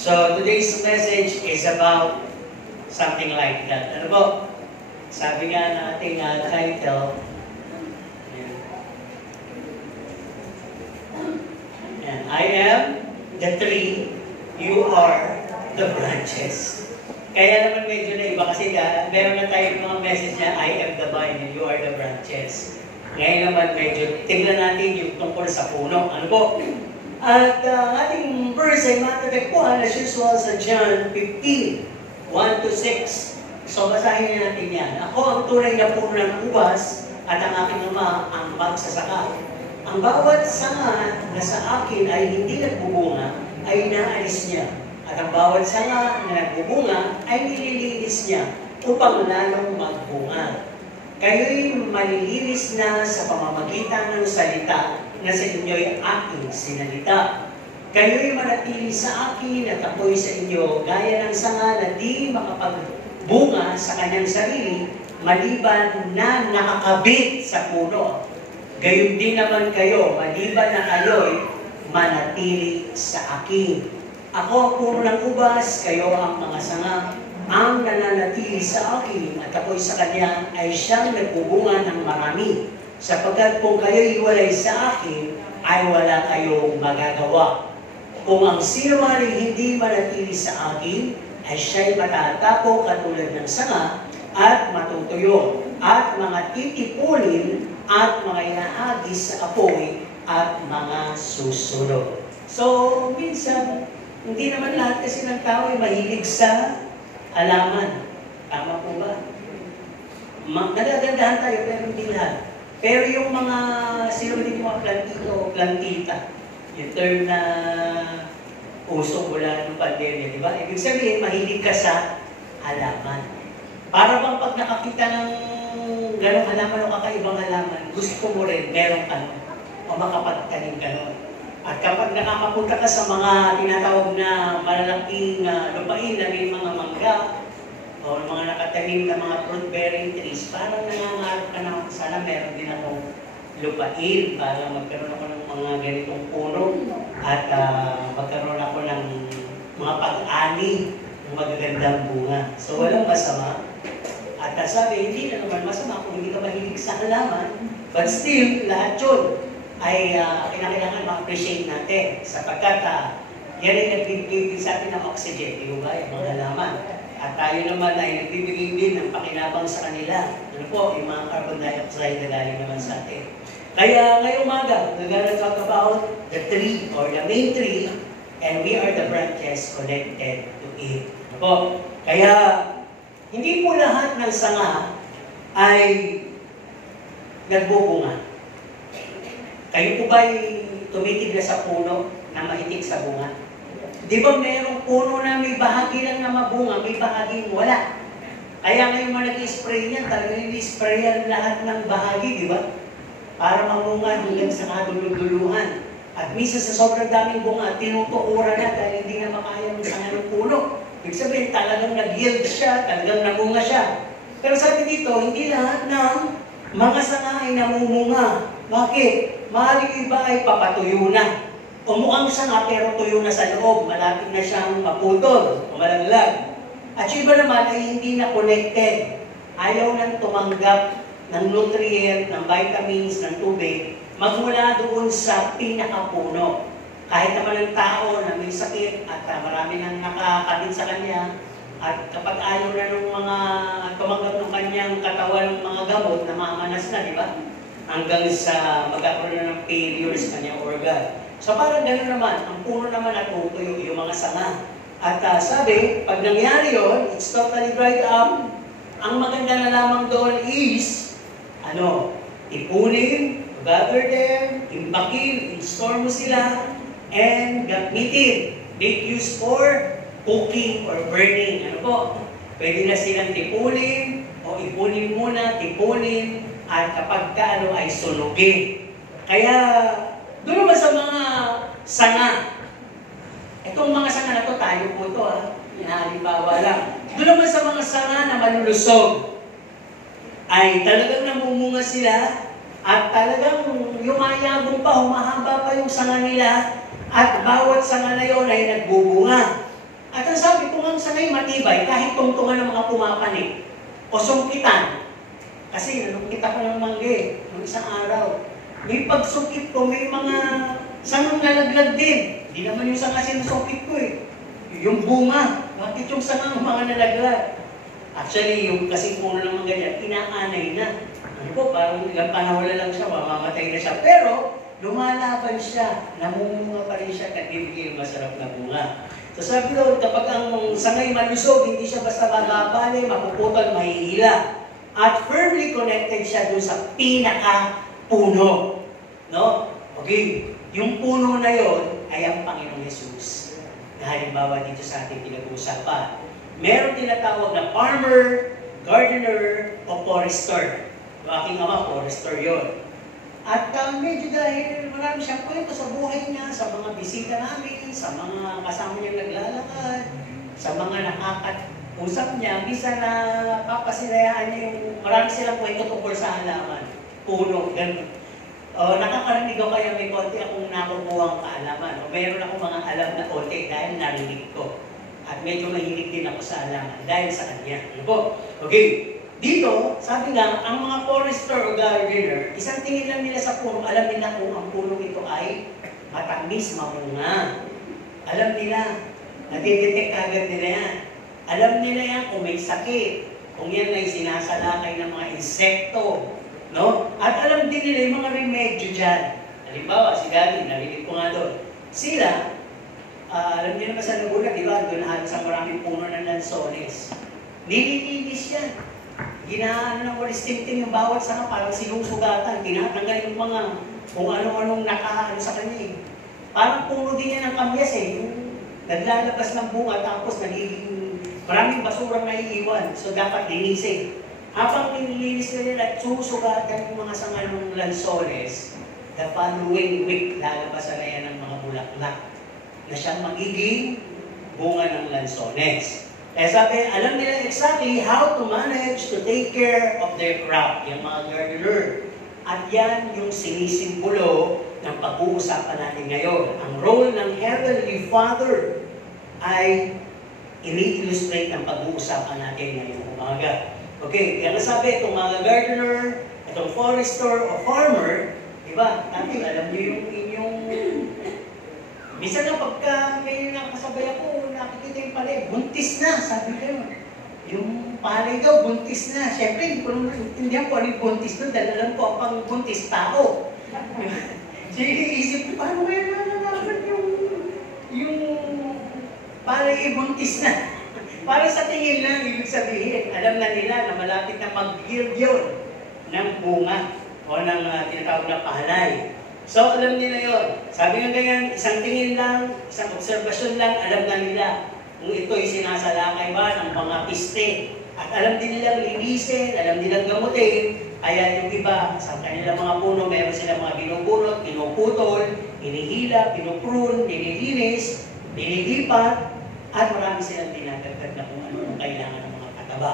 So today's message is about something like that. Ano po? Sabi nga na ating title, and I am the tree, you are the branches. Kaya naman medyo na iba kasi meron na tayong mga message na I am the vine and you are the branches. Ngayon naman medyo tingnan natin yung tungkol sa puno. Ano po? At ating verse ay matatagpuan as usual sa John 15, 1 to 6. So basahin natin yan. Ako ang tunay na puno ng ubas at ang aking ama ang magsasaka. Ang bawat sanga na sa akin ay hindi nagbubunga ay inaalis niya. At ang bawat sanga na nagbubunga ay nililinis niya upang lalong magbunga. Kayo'y malilinis na sa pamamagitan ng salita na sa inyo'y aking sinalita. Kayo'y manatili sa akin at ako'y sa inyo, gaya ng sanga na di makapagbunga sa kanyang sarili, maliban na nakakabit sa puno. Gayon din naman kayo, maliban na kayo'y manatili sa akin. Ako ang puno ng ubas, kayo ang mga sanga. Ang nananatili sa akin at ako'y sa kanya ay siyang nagbubunga ng marami. Sapagkat kung kayo'y iwalay sa akin, ay wala kayong magagawa. Kung ang sino man ay hindi manatili sa akin, ay siya'y matatapo katulad ng sanga at matutuyo at mga titipunin at mga inahagis sa apoy at mga susunod. So, minsan, hindi naman lahat kasi ng tao ay mahilig sa halaman. Tama po ba? Nagagandahan tayo pero hindi lahat. Pero yung mga, sino dito mga plantito, plantita, yung term na uso mula ng pandemya, di ba? Ibig sabihin, mahilig ka sa halaman. Para bang pag nakakita ng ganong halaman o kakaibang halaman, gusto mo rin, meron ka nun, o makapagtanim ka nun. At kapag nakakapunta ka sa mga tinatawag na malalaking lupain na may mga mangga o mga nakatanim na mga fruit-bearing trees, parang nangangarap ka na sana meron din akong lupain para magkaroon ako ng mga ganitong puno at magkaroon ako ng mga pag-ani ng magagandang bunga. So walang masama. At sabi, hindi na naman masama kung hindi ka mahilig sa halaman, but still, lahat yun ay kinakailangan ma-appreciate natin sapagkat yan ay nagbibigay sa atin ng oxygen, di ba, yung mga halaman. At tayo naman ay nagbibigay din ng pakinabang sa kanila. Ano po, yung mga carbon dioxide na galing naman sa atin. Kaya ngayong umaga, we're gonna talk about the tree or the main tree and we are the branches connected to it. Ano po? Kaya hindi po lahat ng sanga ay nagbubunga. Kayo po ba'y tumitig na sa puno na maitig sa bunga? Di ba mayroong puno na may bahagi lang na mabunga, may bahaging wala? Kaya ngayon man nag-spray niyan, talagang i-spray yan lahat ng bahagi, di ba? Para mamunga hanggang sa kaduluduluhan. At minsan sa sobrang daming bunga, tinutukuran na dahil hindi na makaya ng sanga ng puno. Ibig sabihin, talagang nag-yield siya, talagang namunga siya. Pero sabi dito, hindi lahat ng mga sanga ay namumunga. Bakit? Maaaring iba ay papatuyo na. O mukhang sanga pero tuyo na sa loob. Malapit na siyang maputol o malaglag. At yung iba naman ay hindi na connected. Ayaw nang tumanggap ng nutrient, ng vitamins, ng tubig, magmula doon sa pinakapuno. Kahit naman ang tao na may sakit at marami nang nakakabit sa kanya, at kapag ayaw na ng mga tumanggap ng kanyang katawan ng mga gamot na mamanas na, di ba? Hanggang sa magkakaroon na ng failure sa kanyang organ. So parang gano'n naman, ang puno naman natutuyo yung mga sanga. At sabi, pag nangyari yun, it's totally dried up. Ang maganda na lamang doon is, ipunin, gather them, imbakin, in-store mo sila, and gamitin. Make use for cooking or burning. Ano po? Pwede na silang tipunin, o ipunin muna, tipunin, at kapag ay sunugin. Kaya, doon naman sa mga sanga, itong mga sanga na to, tayo po ito halimbawa lang. Doon naman sa mga sanga na malulusog, ay talagang namumunga sila, at talagang yumayabong pa, humahaba pa yung sanga nila, at bawat sanga na yun ay nagbubunga. sangay matibay kahit tungtungan ng mga pumapanik o sungkitan. Kasi nanungkita ko ng mangge noong isang araw. May pagsungkit ko, may mga sangang nalaglag din. Hindi naman yung sanga sinusungkit ko eh. Yung bunga, bakit yung sangang mga nalaglag? Actually, yung kasi puno naman ganyan, inaanay na. Ano po, parang ilang panahon lang siya, mamamatay na siya. Pero, lumalaban siya, namumunga pa rin siya, nagbibigay yung masarap na bunga. So sabi doon, kapag ang sangay malusog, hindi siya basta magabali, mapuputol, mahihila. At firmly connected siya doon sa pinaka-puno. No? Okay, yung puno na yon ay ang Panginoong Jesus. Na halimbawa dito sa ating pinag-uusapan. Meron tinatawag na farmer, gardener, o forester. Yung aking ama, forester yon. At medyo dahil marami siyang kwento sa buhay niya, sa mga bisita namin, sa mga kasama niyang naglalakad, sa mga nakakausap niya, minsan na papasinayaan niya yung marami silang kwento tungkol sa halaman, puno, gano'n. Nakakarinig ako kaya may konti akong nakukuhang kaalaman. Mayroon akong mga alam na konti dahil narinig ko. At medyo mahilig din ako sa halaman dahil sa kanya. Ano po? Okay. Dito, sabi nga, ang mga forester o gardener, isang tingin lang nila sa puno, alam nila kung ang puno ito ay matamis, mamunga. Alam nila, natidetect agad nila yan. Alam nila yan kung may sakit, kung yan ay sinasalakay ng mga insekto, no? At alam din nila yung mga remedyo dyan. Halimbawa, si Daddy, narinig ko nga doon. Sila, alam niyo naman sa Laguna, di ba? Doon halos sa maraming puno ng lansones. Nililinis yan. Ginaano ng walis-tinting yung bawat sanga, parang sinusugatan, tinatanggal yung mga kung ano-anong nakaano sa kanya eh. Parang puno din yan ng kamyas eh, yung naglalabas ng bunga tapos nagiging maraming basurang naiiwan, so dapat linisin. Habang nililinis nila at susugatan yung mga sanga ng lansones, the following week lalabasan na yan ng mga bulaklak na siyang magiging bunga ng lansones. Kaya sabi, alam nila exactly how to manage to take care of their crop, yung mga gardener. At yan yung sinisimbolo ng pag-uusapan natin ngayon. Ang role ng Heavenly Father ay ini-illustrate ng pag-uusapan natin ngayong umaga. Okay, kaya nasabi, itong mga gardener, itong forester o farmer, di ba? Dati, alam niyo yung inyong... Minsan na pagka may nakasabay ako, nakikita yung palay, buntis na, sabi ko yun. Yung palay daw, buntis na. Siyempre, hindi ko naman intindihan ko ano yung buntis na, dahil alam ko ang pang buntis tao. So, iniisip ko, paano kaya nalalaman yung palay buntis na? Para sa tingin lang, ibig sabihin, alam na nila na malapit na mag-yield yun ng bunga o ng tinatawag na palay. So, alam nila yun. Sabi nga ganyan, isang tingin lang, isang obserbasyon lang, alam na nila kung ito'y sinasalakay ba ng mga piste. At alam din nilang linisin, alam nilang gamutin. Kaya yung iba, sa kanilang mga puno, meron silang mga binubunot, pinuputol, hinihila, pinuprune, nililinis, nililipat, at marami silang dinadagdag na kung ano kailangan ng mga kataba.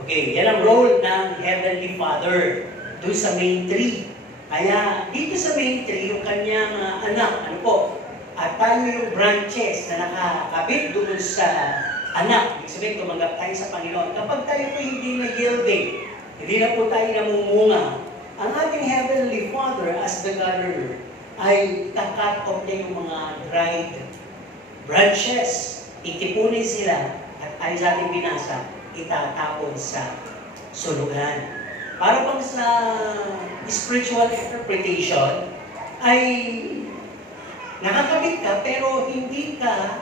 Okay, yan ang role ng Heavenly Father doon sa main tree. Kaya dito sa main tree, yung kanyang anak, ano po, at tayo yung branches na nakakabit doon sa anak. Ibig sabihin, tumanggap tayo sa Panginoon. Kapag tayo po hindi na-yielding, hindi na po tayo namumunga, ang ating Heavenly Father as the gardener ay ikakat off niya yung mga dried branches. Itipunin sila at ay sa ating binasa, itatapon sa sulugan. Para bang sa spiritual interpretation, ay nakakabit ka pero hindi ka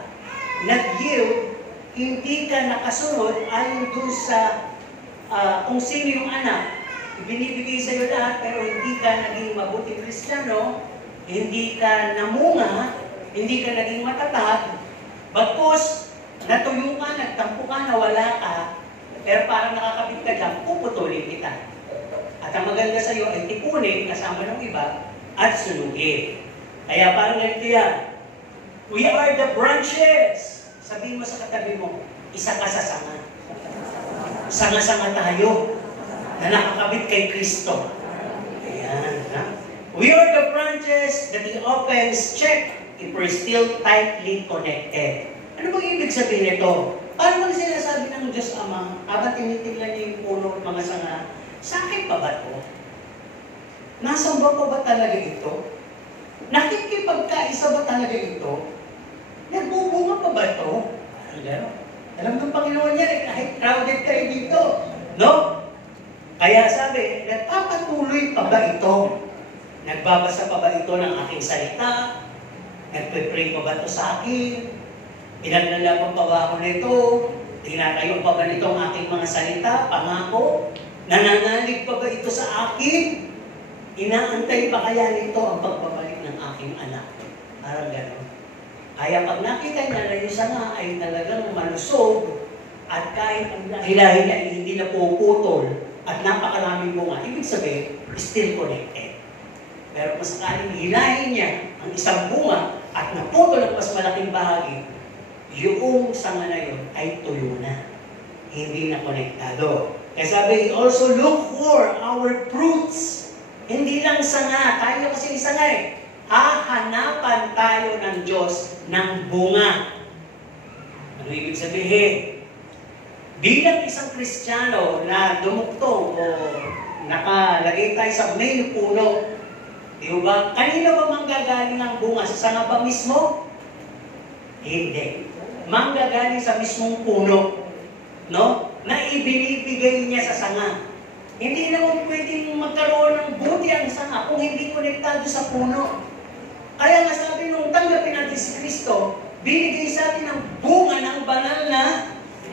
nag-yield, hindi ka nakasunod ayon doon sa kung sino yung anak. Ibinibigay sa iyo lahat pero hindi ka naging mabuting Kristiyano, hindi ka namunga, hindi ka naging matatag, bagkus natuyo ka, nagtampo ka, nawala ka, pero parang nakakabit ka dyan, puputulin kita. At ang maganda sa iyo ay tipunin kasama ng iba at sunugin. Kaya parang ganito yan. We are the branches. Sabihin mo sa katabi mo, isa ka sa sanga. Sanga-sanga tayo na nakakabit kay Kristo. Ayan. Ha? We are the branches that He opens check if we're still tightly connected. Ano bang ibig sabihin nito? Paano bang sinasabi ng Diyos Ama, habang tinitignan niya yung puno at mga sanga, sa akin pa ba ito? Nasamba pa ba talaga ito? Nakikipagkaisa ba talaga ito? Nagbubunga pa ba ito? Parang gano'n. Alam ng Panginoon niya, kahit crowded kayo dito. No? Kaya sabi, nagpapatuloy pa ba ito? Nagbabasa pa ba ito ng aking salita? Nagpe-pray pa ba ito sa akin? Pinaglalaban pa ba ako nito? Tinatayo pa ba nito ang aking mga salita? Pangako? Nananalig pa ba ito sa akin? Inaantay pa kaya nito ang pagbabalik ng aking anak? Parang gano'n. Kaya pag nakita niya na yung sanga ay talagang malusog at kahit ang hilahin niya ay hindi na puputol at napakaraming bunga, ibig sabihin, still connected. Pero kung sakaling hilahin niya ang isang bunga at naputol ang mas malaking bahagi, yung sanga na yun ay tuyo na. Hindi na konektado. Kaya sabi, also look for our fruits. Hindi lang sanga, tayo kasi sanga eh. Hahanapan tayo ng Diyos ng bunga. Ano ibig sabihin? Bilang isang Kristiyano na dumugtong o nakalagay tayo sa main puno, di ba? Kanino ba manggagaling ang bunga? Sa sanga ba mismo? Hindi. Manggagaling sa mismong puno. No? Na ibinibigay niya sa sanga. Hindi naman pwedeng magkaroon ng buti ang sanga kung hindi konektado sa puno. Kaya nga sabi nung tanggapin natin si Kristo, binigay sa atin ang bunga ng banal na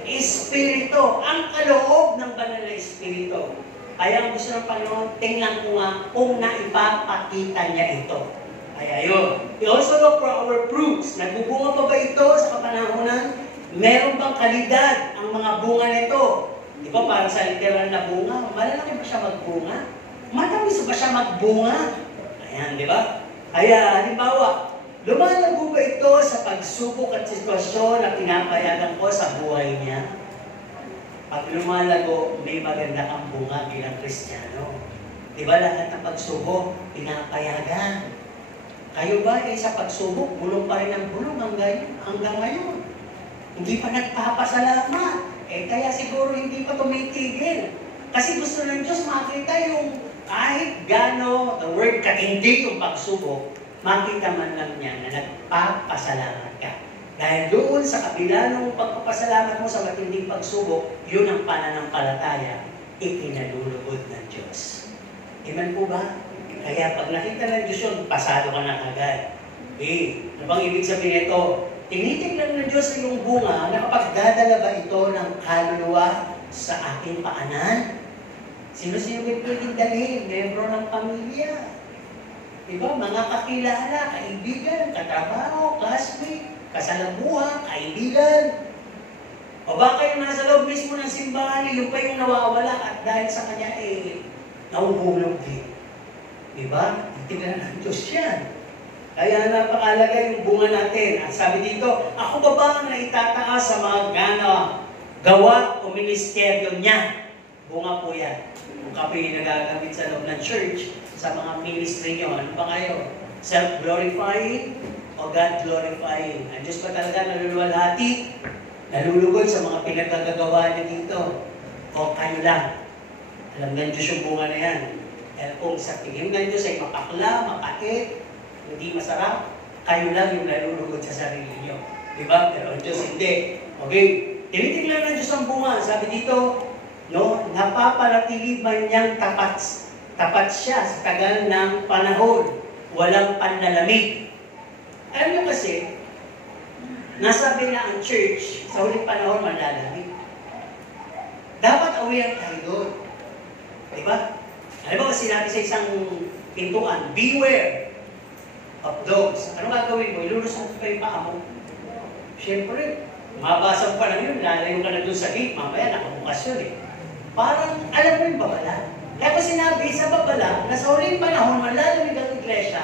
Espiritu, ang kaloob ng banal na Espiritu. Kaya ang gusto ng Panginoon, tingnan ko nga kung naipapakita niya ito. Kaya yun. We also look for our fruits. Nagbubunga pa ba ito sa kapanahonan? Meron bang kalidad ang mga bunga nito? Di ba parang sa literal na bunga, malalaki ba siya magbunga? Matamis ba siya magbunga? Ayan, di ba? Kaya, halimbawa, lumalago ba ito sa pagsubok at sitwasyon na pinapayagan ko sa buhay niya? Pag lumalago, may maganda kang bunga bilang Kristiyano. Di ba lahat ng pagsubok, pinapayagan? Kayo ba sa pagsubok, bulong pa rin ang bulong hanggang ngayon? Hindi pa nagpapasalamat. Kaya siguro hindi pa tumitigil. Kasi gusto ng Diyos makita yung kahit gano, the word katindi yung pagsubok, makita man lang niya na nagpapasalamat ka. Dahil doon sa kabila ng pagpapasalamat mo sa matinding pagsubok, yun ang pananampalataya, ikinalulugod ng Diyos. Amen po ba? Kaya pag nakita ng Diyos yun, pasado ka na agad. Ano bang ibig sabihin ito? Tinitignan ng Diyos yung bunga na kapag dadala ba ito ng kaluluwa sa aking paanan? Sino-sino may pwedeng dalhin? Membro ng pamilya. Diba? Mga kakilala, kaibigan, katrabaho, classmate, kasalamuha, kaibigan. O baka yung nasa loob mismo ng simbahan, yung pa yung nawawala at dahil sa kanya nahuhulog din. Diba? Tingnan ng Diyos yan. Kaya napakalaga yung bunga natin. At sabi dito, ako ba ba ang naitataas sa mga gawa o ministeryo niya? Bunga po yan. Kung kapoy nagagamit sa loob ng church, sa mga ministry nyo, ano ba kayo? Self-glorifying o God-glorifying? Ang Diyos ba talaga naluluwalhati? Nalulugod sa mga pinagkagagawa niya dito? O kayo lang? Alam ng Diyos yung bunga na yan. Dahil kung sa tingin ng Diyos ay mapakla, mapait, hindi masarap, kayo lang yung nalulugod sa sarili niyo. Diba? Pero ang Diyos hindi. Okay? Tinitignan ng Diyos ang bunga. Sabi dito, no, napapanatili man niyang tapat siya sa tagal ng panahon. Walang panlalamig. Alam niyo kasi, nasabi na ang church, sa huling panahon manlalamig. Dapat aware tayo doon. Diba? Alam mo, sinabi sa isang pintuan, beware of dogs. Ano gagawin mo? Ilulusot pa yung paa mo. Siyempre, mabasag pa lang yun, lalayo ka na doon sa gate, mamaya nakabukas yun eh. Parang, alam mo yung babala. Kaya pa sinabi sa babala, na sa huling panahon, malalamig ang iglesia,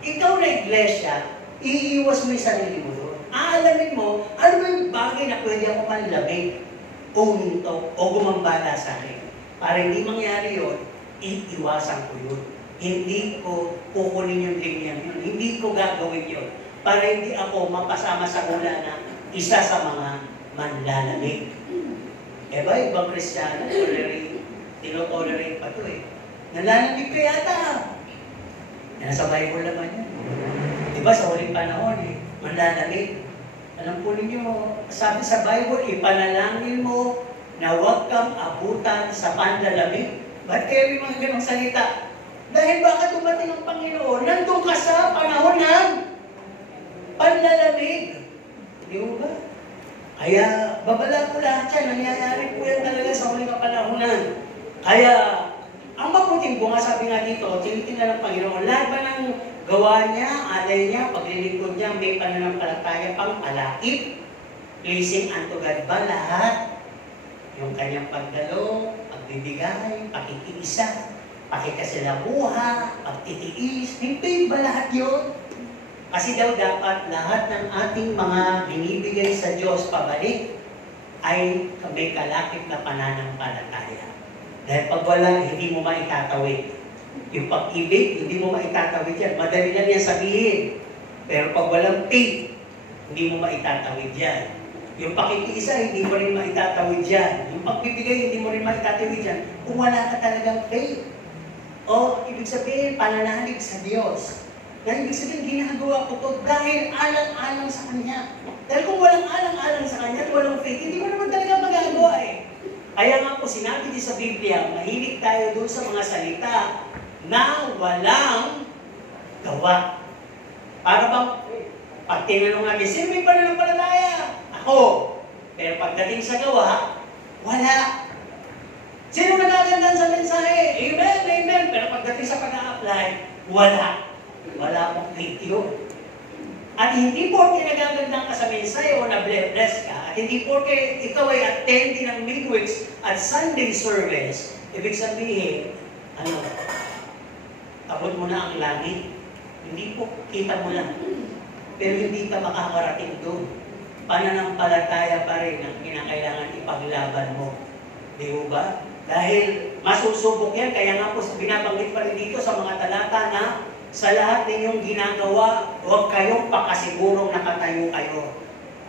ikaw na iglesia, iiwas mo yung sarili mo doon. Aalamin mo, ano ba yung bagay na pwede ako manlamig, o huminto, o gumambala sa akin. Para hindi mangyari yun, iiwasan ko yun. Hindi ko kukunin yung linyang yun. Hindi ko gagawin yun. Para hindi ako mapasama sa hula na isa sa mga manlalamig. Eh ba, ibang Kristiyano, tinotolerate pa to eh. Nanlalamig ka yata. Nasa Bible naman yun. Diba sa huling panahon eh, manlalamig. Alam po ninyo, sabi sa Bible, ipanalangin mo na huwag kang abutan sa panlalamig. Ba't kayo yung mga ganong salita? Dahil baka dumating ang Panginoon, nandun ka sa panahon ng panlalamig. Di ba? Kaya, babala po lahat yan. Nangyayari po yan talaga sa huling kapanahonan. Kaya, ang mabuting bunga, sabi nga dito, tinitingnan ng Panginoon, lahat ba ng gawa niya, alay niya, paglilingkod niya, may pananampalataya pang palakip, pleasing unto God ba lahat? Yung kanyang pagdalo, pagbibigay, pakikiisa, pakikasilabuha, pagtitiis, hindi ba lahat yun? Kasi daw dapat lahat ng ating mga binibigay sa Diyos pabalik ay may kalakip na pananampalataya. Dahil pag wala, hindi mo maitatawid. Yung pag-ibig, hindi mo maitatawid yan. Madali lang yan sabihin. Pero pag walang faith, hindi mo maitatawid yan. Yung pakikiisa, hindi mo rin maitatawid yan. Yung pagbibigay, hindi mo rin maitatawid yan. Kung wala ka talagang faith. O, ibig sabihin, pananalig sa Diyos. Na ibig sabihin, ginagawa ko to dahil alang-alang sa Kanya. Dahil kung walang alang-alang sa Kanya at walang faith, hindi mo naman talaga magagawa eh. Kaya nga po, sinabi din sa Biblia, mahilig tayo doon sa mga salita na walang gawa. Para bang, pag tinanong natin, sino may pananampalataya? Ako. Pero pagdating sa gawa, wala. Sino nagagandaan sa mensahe? Amen, amen. Pero pagdating sa pag-a-apply, wala. Wala pong faith yun. At hindi porke nagagandang ka sa mensahe o na-bless ka, at hindi porke ikaw ay attending ng midweeks at Sunday service, ibig sabihin, abot mo na ang langit. Hindi po, kita mo lang. Pero hindi ka makakarating doon. Pananampalataya pa rin ang kinakailangan ipaglaban mo. Di ba? Dahil masusubok yan, kaya nga po binabanggit pa rin dito sa mga talata na sa lahat ninyong ginagawa, huwag kayong pakasigurong nakatayo kayo.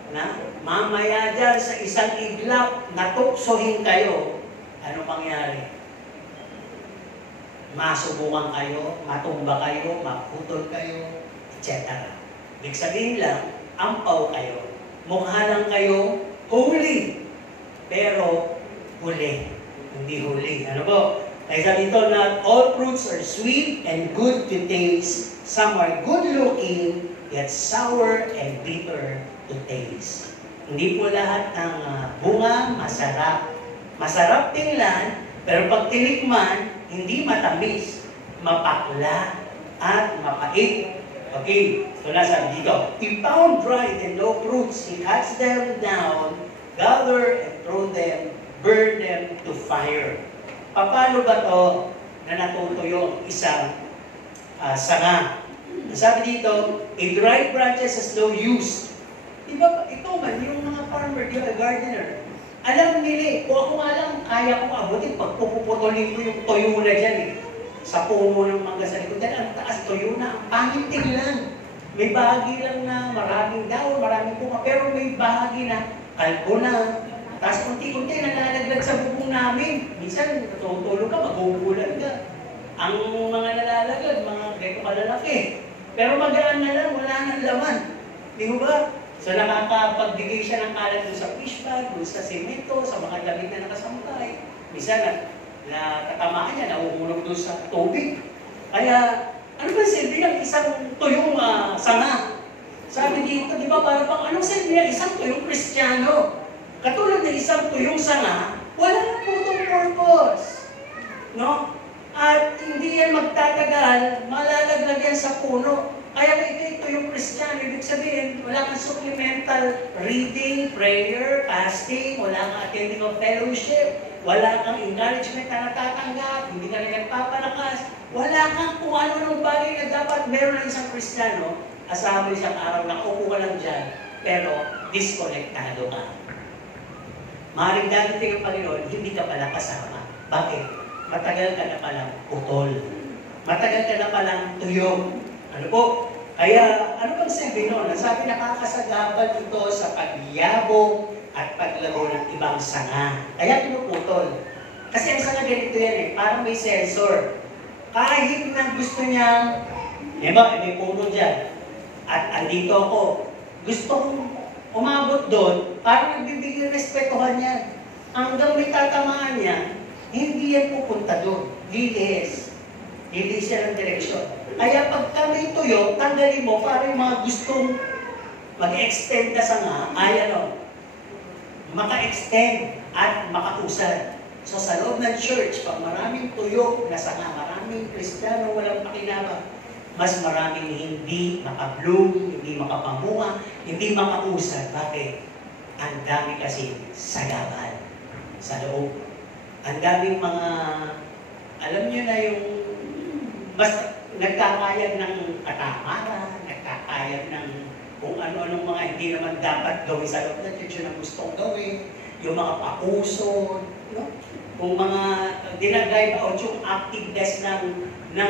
Na mamaya dyan sa isang iglap, natuksohin kayo. Ano pangyari? Masubukan kayo, matumba kayo, maputol kayo, etc. Ibig sabihin lang, ampaw kayo. Mukha lang kayo, huli. Pero, huli. Hindi huli. Ano po? Kaya sabi dito, not all fruits are sweet and good to taste. Some are good looking, yet sour and bitter to taste. Hindi po lahat ng bunga masarap. Masarap tingnan, pero pag tinikman, hindi matamis, mapakla, at mapait. Okay, so nasa dito. He found dried and no fruits. He cuts them down, gather and throw them, burn them to fire. Paano ba to na natutuyo isang sanga? Sabi dito, a dry branches has no use. Diba, ito man, yung mga farmer, yung gardener, alam nila kung ako nga lang, kaya kong abutin, pag pupuputulin ko yung toyo na dyan sa puno ng mangga sa likod. Dahil ang taas, toyo na, ang pangit tingnan. May bahagi lang na maraming daon, maraming bunga, pero may bahagi na kalbo na. Tapos unti-unti nalalaglag sa bubong namin. Minsan, tutulog ka, magugulan ka. Ang mga nalalaglag, mga greco kalalaki. Pero magaan na lang, wala nang laman. Di ba? So nakakapagbigay siya ng kalat doon sa fish bag, doon sa semento, sa mga damit na nakasampay. Minsan, natatamaan niya, nauhulog doon sa tubig. Kaya, ano ba silbi ng isang tuyong sanga? Sabi dito, di ba, para pang anong silbi ng isang tuyong Kristiyano? Katulad ng isang tuyong sanga, wala na po itong purpose. No? At hindi yan magtatagal, malalaglag yan sa puno. Kaya ito yung Kristiyano, ibig sabihin, wala kang supplemental reading, prayer, fasting, wala kang attending of fellowship, wala kang encouragement na natatanggap, hindi ka rin nagpapalakas, wala kang kung ano-anong bagay na dapat meron ng isang Kristiyano, asahan mo isang araw na upo ka lang dyan, pero disconnectado ka. Maaaring dadating ang Panginoon, hindi ka pala kasama. Bakit? Matagal ka na palang putol. Matagal ka na palang tuyo. Ano po? Kaya, ano bang sabi noon? Sabi, nakakasagabal ito sa pagyabong at ibang sanga. Kaya pinuputol. Kasi ang sanga ganito yan eh, parang may sensor. Kahit na gusto niyang, may puno dyan, at andito ako, gusto kong umabot doon, parang nagbibigay respetuhan yan. Hanggang may tatamaan niya, hindi yan pupunta doon. Lilihis. Lilihis siya ng direksyon. Kaya pagka may tuyo, tanggalin mo para yung mga gustong mag-extend na sanga, ay maka-extend at makausad. So sa loob ng church, pag maraming tuyo na sanga, maraming Kristiyano walang pakinabang, mas maraming hindi maka-bloom, hindi makapamunga, hindi makausad. Bakit? Ang dami kasi sagaban sa loob. Ang daming mga, alam niyo na yung, basta nagkakayag ng katamaran, nagkakayag ng kung ano-anong mga hindi naman dapat gawin sa loob ng church na gustong gawin, yung mga pakuson, kung mga dinadrive out yung activeness ng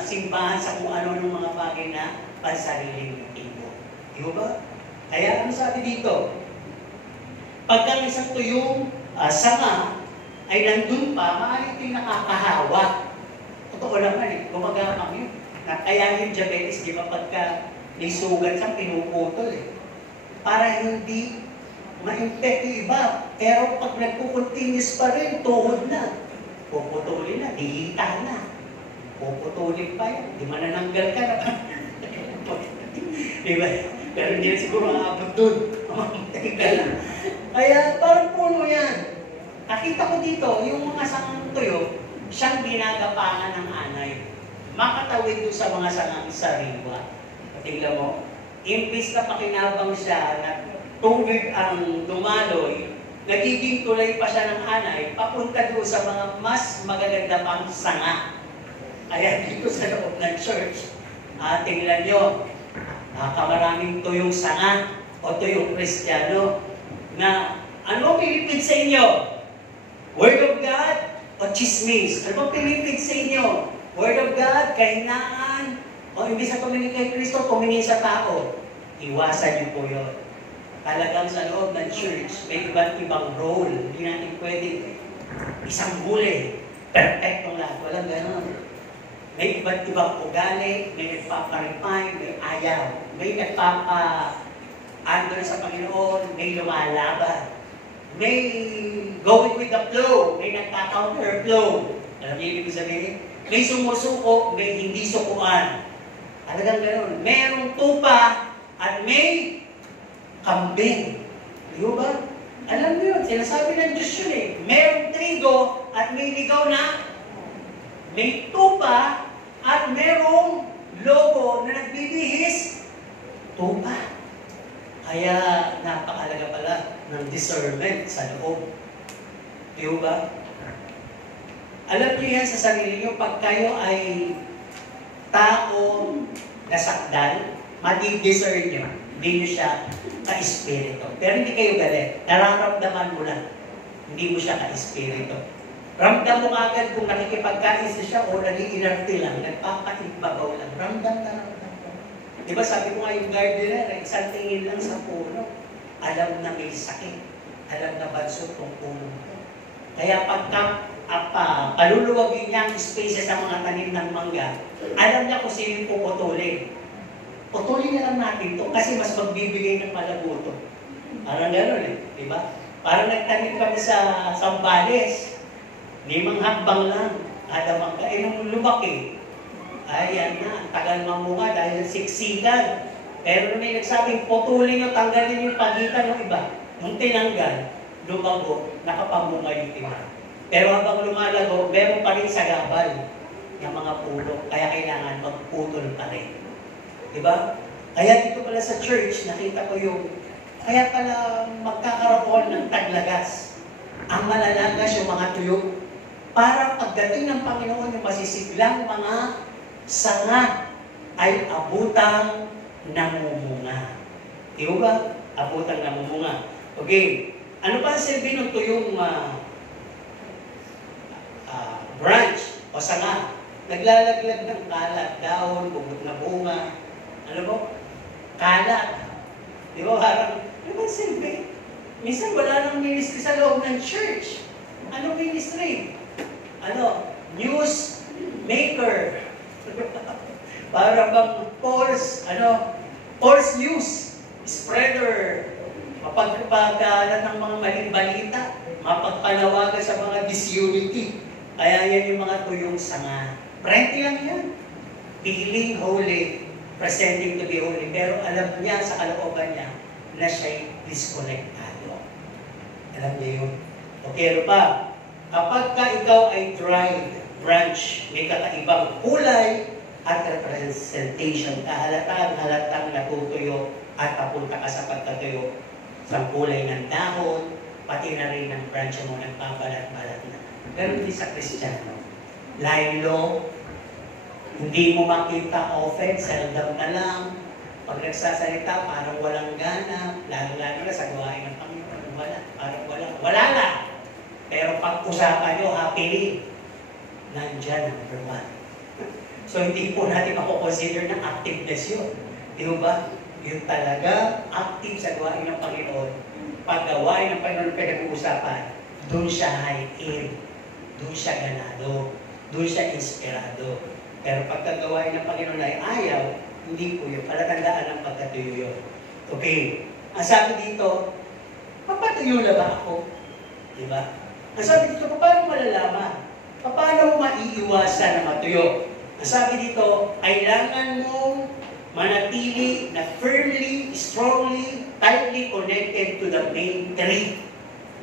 simbahan sa kung ano-anong mga bagay na pansariling motibo. Di ba? Kaya ano sabi dito? Pagka isang tuyong sanga ay nandun pa, maaari ito yung nakakahawa. Totoo naman eh, gumagamang yun. Kaya yung diabetes, di ba, pagka may sugat siyang pinuputol eh. Para hindi ma-infect yung iba. Pero pag nagpo-continuous pa rin, tuhod na. Puputulin na, dihita na. Puputulin pa yun. Di manananggal ka na. Diba? Pero hindi na siguro maabot dun. Mamatay ka na. Kaya parang puno yan. Nakita ko dito, yung mga sangang tuyo, siyang ginagapangan ng anay. Makatawid doon sa mga sangang sariwa. Tingnan mo, imbis na pakinabang siya na tubig ang dumaloy, nagiging tulay pa siya ng anay, papunta doon sa mga mas magaganda pang sanga. Kaya dito sa loob ng church, tingnan nyo, nakamaraming tuyong sanga o tuyong Kristiyano na ano pilipid sa inyo? Word of God o chismis? Ano pilipid sa inyo? Word of God, kahinaan, o imbis na tumingin kay Kristo, tumingin sa tao. Iwasan niyo po yun. Talagang sa loob ng church, may iba't ibang role. Hindi natin pwede isang huli. Perfectong lahat. Walang ganon. May iba't ibang ugali, may nagpaparepine, may ayaw. May nagpapa-andon sa Panginoon, may lumalaban. May going with the flow, may nagka-counter flow. Alam niyo ibig sabihin? May sumusuko, may hindi sukuan. Talagang gano'n. Merong tupa at may kambing. Di ba? Alam niyo yun, sinasabi ng Diyos yun eh. Merong trigo at may ligaw na. May tupa at merong lobo na nagbibihis. Tupa. Kaya napakalaga pala ng discernment sa loob. Di ba? Alam niyo yan sa sarili niyo, pag kayo ay tao na sakdal, madi-discern niyo. Hindi niyo siya ka-espiritu. Pero hindi kayo galit. Nararamdaman mo lang. Hindi mo siya ka-espiritu. Ramdam mo agad kung nakikipagkais siya o nag-iinarte lang, nagpapaimbabaw lang. Ramdam ka. Diba sabi ko nga yung gardener, isang tingin lang sa puno, alam na may sakit. Alam na bansot kung puno. Kaya pagka paluluwagin niya ang spaces sa mga tanim ng mangga, alam niya kung sino yung puputulin. Putulin na lang natin to kasi mas magbibigay ng palabuto. Parang gano'n eh, di ba? Parang nagtanim kami sa Sambales. 5 hakbang lang, kada mangga. Nung lumaki, ayan na, tagal mamunga dahil siksikan. Pero may nagsabing, putulin nyo, tanggalin yung pagitan ng iba. Nung tinanggal, lumago, nakapamunga yung iba. Pero habang lumalago, meron pa rin sagabal ng mga puno. Kaya kailangan magputol pa rin. Diba? Kaya dito pala sa church, nakita ko yung, kaya pala magkakaroon ng taglagas. Ang malalagas yung mga tuyo. Para pagdating ng Panginoon, yung masisiglang mga sanga ay abutang namumunga. Diba? Abutang namumunga. Okay. Ano pa ang silbi ng tuyong branch o sanga? Naglalaglag ng kalat, dahon, bubot na bunga. Ano po? Kalat. Di ba? Parang, ano ba silbi? Minsan wala nang ministry sa loob ng church. Ano ministry? News maker. Para bang false news spreader. Mapagpagkalat ng mga maling balita. Mapagpanawagan sa mga disunity. Kaya yan yung mga tuyong sanga. Prenti lang yan. Feeling holy, presenting to be holy. Pero alam niya sa kalooban niya na siya'y disconnectado. Alam niya yun. Okay, ano pa? Kapag ka ikaw ay dried branch, may kakaibang kulay at representation, halatang natutuyo at papunta ka sa pagkatuyo sa kulay ng dahon, pati na rin ng branch mo nagbabalat-balat na. Pero hindi sa Kristiyano. Laylo, hindi mo makita often, seldom na lang. Pag nagsasalita, parang walang gana, lalo-lalo na sa gawain ng Panginoon. Wala lang. Pero pag usapan nyo, happily, nandyan, number one. So hindi po natin makukonsider na activeness yun. Di ba? Yun talaga, active sa gawain ng Panginoon. Pag gawain ng Panginoon pinag-uusapan, doon siya high-in, doon siya ganado, doon siya inspirado. Pero pagkagawain ng Panginoon ay ayaw, hindi po yun. Palatandaan ng pagkatuyo yun. Okay. Ang sabi dito, papatuyo na ba ako? Diba? Ang sabi dito, paano malalaman? Paano maiiwasan na matuyo? Ang sabi dito, kailangan mong manatili na firmly, strongly, tightly connected to the main tree.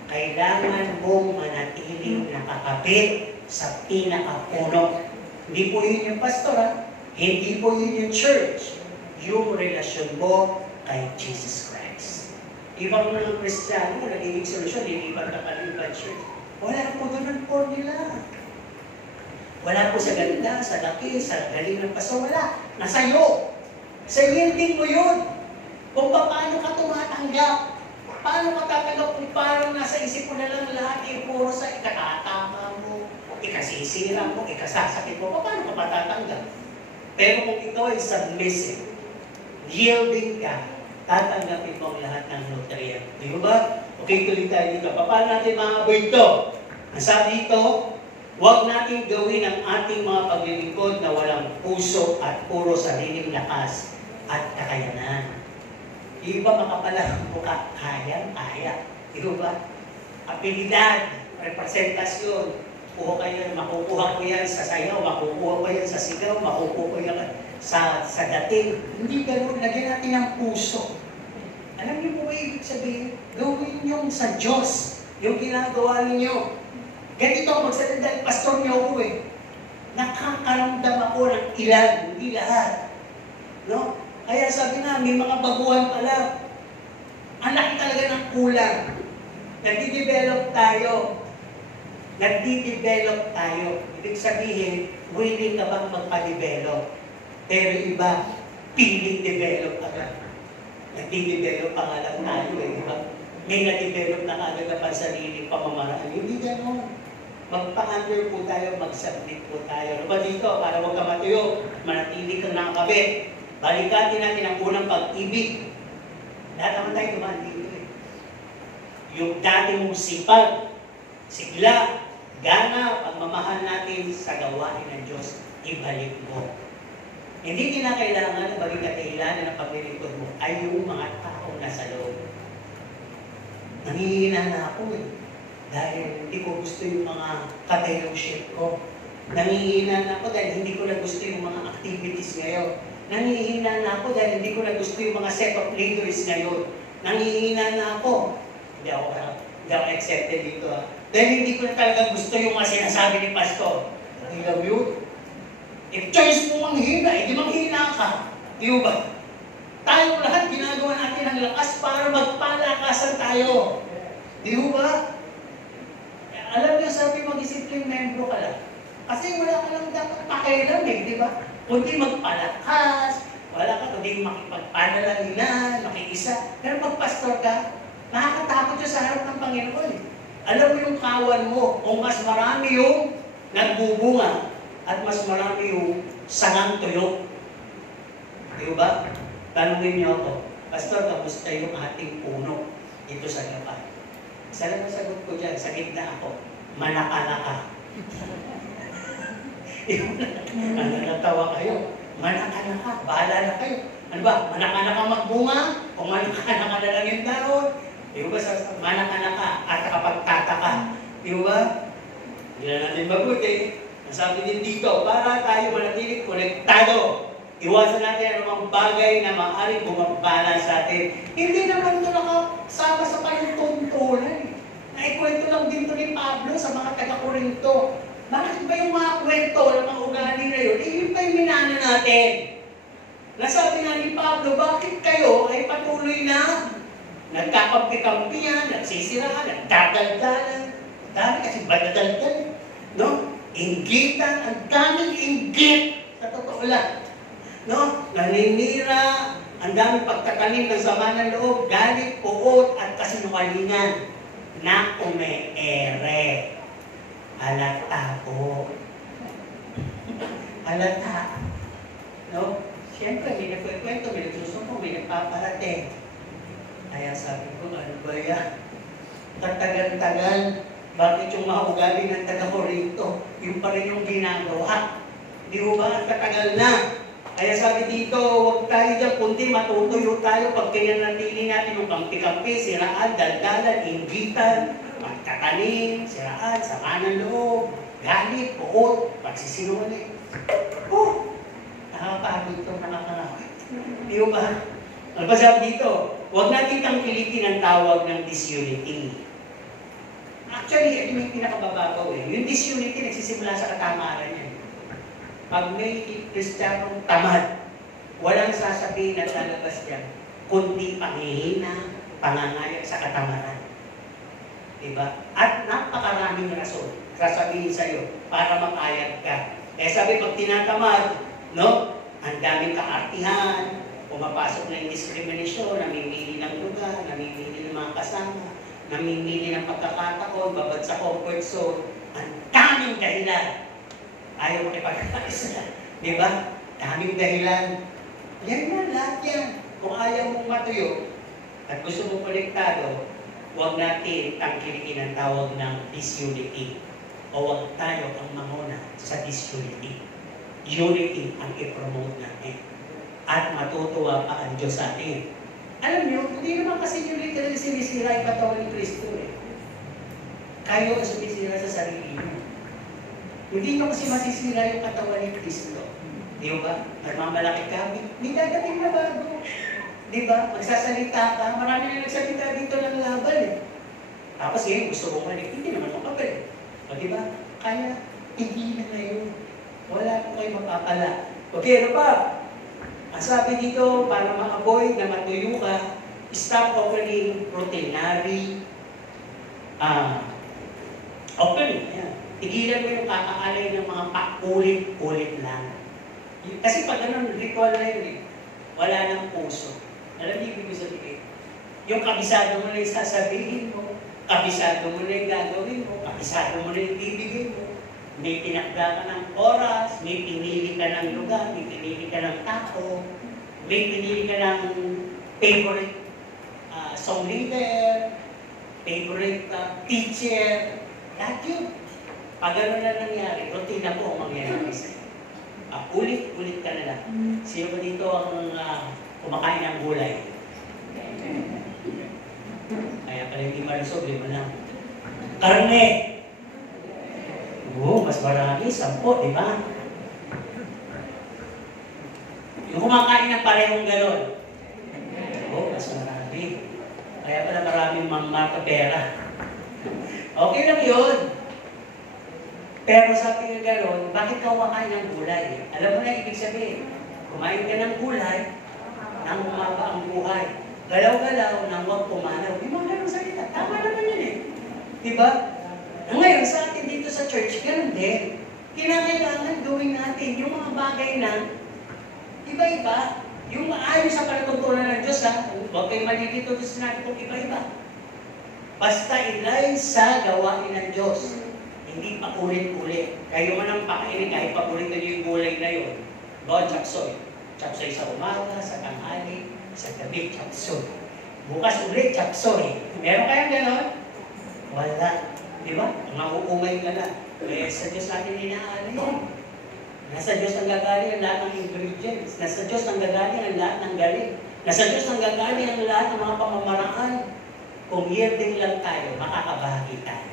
Kailangan mong manatiling nakakabit sa pinakapuno. Hindi po yun yung pastor, ha? Hindi po yun yung church. Yung relasyon mo kay Jesus Christ. Ibang mga Kristiyano, nagiging solusyon, lilipat na pala yung church. Wala po doon ang formula. Wala po sa ganda, sa laki, sa galing ng pastor. Wala. Nasa iyo. Sa yielding mo yun. Kung paano ka tumatanggap. Paano ka tatanggap kung parang nasa isip mo na lang lahat, puro sa ikatatama mo, ikasisira mo, ikasasakit mo, paano ka matatanggap? Pero kung ikaw ay submissive, yielding ka, tatanggapin mo ang lahat ng nutrient. Di ba? Okay, tuloy tayo dito. Paano natin maaboy ito? Ang sabi dito, huwag natin gawin ang ating mga paglilingkod na walang puso at puro sariling lakas at kakayanan. Iba makapalang mukha, kaya. Di ba? Abilidad, representasyon, makukuha ko yan sa sayaw, makukuha ko yan sa sigaw, makukuha ko yan sa dating. Hindi ganun, lagyan natin ng puso. Alam niyo po ba ibig sabihin? Gawin niyo sa Diyos yung ginagawa ninyo. Ganito, magsalita, pastor niyo ako Nakakaramdam ako ng ilan, hindi lahat. No? Kaya sabi na, may mga baguhan pala. Ang laki talaga ng kulang. Nagdi-develop tayo. Ibig sabihin, willing ka bang magpa-develop? Pero iba, piling develop agad. Nagdi-develop pa nga lang tayo diba? May na-develop na agad na pansariling pamamaraan. Hindi gano'n. Magpa-under po tayo, mag-submit po tayo. Ano ba dito? Para huwag ka matuyo, manatili kang nakakabit. Balikatin natin ang unang pag-ibig. Lahat naman tayo dumaan dito Yung dati mong sipag, sigla, gana, pagmamahal natin sa gawain ng Diyos, ibalik mo. Hindi kinakailangan na baging kailangan ng paglilingkod mo ay yung mga taong nasa loob. Nangihina na ako dahil hindi ko gusto yung mga ka-fellowship ko. Nangihina na ako dahil hindi ko na gusto yung mga activities ngayon. Nangihina na ako dahil hindi ko na gusto yung mga set of leaders ngayon. Nangihina na ako. Hindi ako accepted dito. Dahil hindi ko na talaga gusto yung mga sinasabi ni Pastor. Alam yun? If choice mo manghina, di manghina ka. Di ba? Tayo lahat ginagawa natin ang lakas para magpalakasan tayo. Di ba? Alam niyo, sabi mag-discipline membro ka lang. Kasi wala ka lang dapat pakialam di ba? Kundi magpalakas, wala ka kundi makipagpanalangin, makikisa. Pero pag pastor ka, nakakatakot siya sa harap ng Panginoon. Alam mo yung kawan mo, kung mas marami yung nagbubunga at mas marami yung sangang tuyo. Di ba? Tanungin niyo ako, Pastor, kamusta yung ating puno dito sa Japan? Isa lang ang sagot ko dyan, sa gitna ako, manaka-naka. Natawa kayo, manaka-naka, bahala na kayo. Ano ba, manaka-naka magbunga? O manaka-naka na lang yung dahon? Di ba, manaka-naka at kapagtataka? Di ba? Hindi na natin mabuti. Nasabi din dito, para tayo manatiling konektado. Iwasan natin ang mga bagay na maaaring bumabala sa atin. Hindi naman ito nakasama sa panuntuntunan. Naikwento lang din ito ni Pablo sa mga taga-Korinto. Bakit ba yung mga kwento ng mga ugali na yun? Yun pa yung minana natin. Nasabi nga ni Pablo, bakit kayo ay patuloy na nagkakampi-kampihan, nagsisiraan, nagdadaldalan? Ang dami kasi badadaldal. No? Inggitan, ang daming inggit. Sa totoo lang. No? Naninira, ang daming pagtatanim ng sama ng loob, galit, puot, at kasinungalingan na ume-ere. Halata po. Halata. No? Siyempre, may nagkwento, may nagsusumbong, may nagpaparating. Kaya sabi ko, ano ba yan? Tatagal-tagal. Bakit yung mga ugali ng taga-Korinto, yung pa rin yung ginagawa? Di ba ba? Tatagal na. Kaya sabi dito, huwag tayo dyan, kundi matutuyo tayo pag kinanatili natin yung kampi-kampi, siraan, daldalan, inggitan, magtatanim, siraan, sama ng loob, galit, puot, pagsisinungaling. Nakakapagod ito, nakakangawit. Di ba? Ano ba sabi dito? Huwag natin tangkilikin ang tawag ng disunity. Actually, ito yung pinakabababaw eh. Yung disunity nagsisimula sa katamaran yan. Pag may Kristiyanong tamad, walang sasabihin at lalabas yan, kundi panghihina, pangangayag sa katamaran. Diba? At napakaraming rason sasabihin sa'yo para makayag ka. Eh sabi, pag tinatamad, no? Ang daming kaartihan, pumapasok na yung discrimination, namimili ng lugar, namimili ng mga kasama, namimili ng pagkakataon, babad sa comfort zone, ang daming dahilan. Ayaw makipagkaisa. Di ba? Daming dahilan. Yan na, lahat yan. Kung ayaw mong matuyo at gusto mong konektado, huwag natin tangkilikin ang tawag ng disunity. O huwag tayo ang manguna sa disunity. Unity ang i-promote natin. At matutuwa pa ang Diyos sa atin. Alam niyo, hindi naman kasi yung literal sinisira yung katawan ni Kristo eh. Kayo ang sumisira sa sarili niyo. Hindi nyo kasi masisira yung katawan ni Kristo. Di ba? Nagmamalaki ka, may dadating na bago. Di ba? Magsasalita ka, marami na nagsalita dito ng laban eh. Tapos ngayon, gusto mo malik, hindi naman makapal. O di ba? Kaya, hindi na yun. Wala ko kayo mapapala. Okay, ano pa? Ang sabi dito, para ma-avoid na matuyo ka, stop offering routinary offering. Yan. Tigilan mo yung kakaalay ng mga paulit-ulit lang. Kasi pag ganun, ritual na yun eh. Wala nang puso. Alam niyo ibig sabihin? Yung kabisado mo na yung sasabihin mo, kabisado mo na yung gagawin mo, kabisado mo na yung bibigay mo. May tinakda ka ng oras, may pinili ka ng lugar, may pinili ka ng tao, may pinili ka ng favorite song leader, favorite teacher, lahat yun. Pag gano'n na nangyari, rutina po ang mangyayari sa'yo. Ulit-ulit ka na lang. Sino ba dito ang kumakain ng gulay? Kaya pala hindi malusog, 5 lang. Karne! Oo, mas marami, 10, di ba? Yung kumakain ng parehong gano'n. Oo, mas marami. Kaya pala maraming mga pera. Okay lang yun. Pero sabi nga gano'n, bakit ka kumakain ng gulay? Alam mo na ibig sabihin, kumain ka ng gulay, nang umaba ang buhay. Galaw-galaw, nang huwag pumanaw. Yung mga ganong salita, tama naman yun eh. Diba? Ngayon, sa atin dito sa church, ganun din. Kinakailangan gawin natin yung mga bagay na iba-iba. Yung maayon sa palatuntunan ng Diyos, ha? Huwag kayo malilito doon sa natin kung iba-iba. Basta ilay sa gawain ng Diyos. Hindi pa ulit-ulit. Kayo man ang pakainin, kahit paborito nyo yung gulay na yun. God, chapsoy. Chapsoy sa umaga, sa tanghali, sa gabi, chapsoy. Bukas ulit, chapsoy. Meron kayang ganon? Wala. Di ba? Makukumay ka na. Kaya sa Diyos natin inaano yan. Nasa Diyos ang gagaling ang lahat ng ingredients. Nasa Diyos ang gagaling ang lahat ng galing. Nasa Diyos ang gagaling ang lahat ng mga pamamaraan. Kung yielding lang tayo, makakabahagi tayo.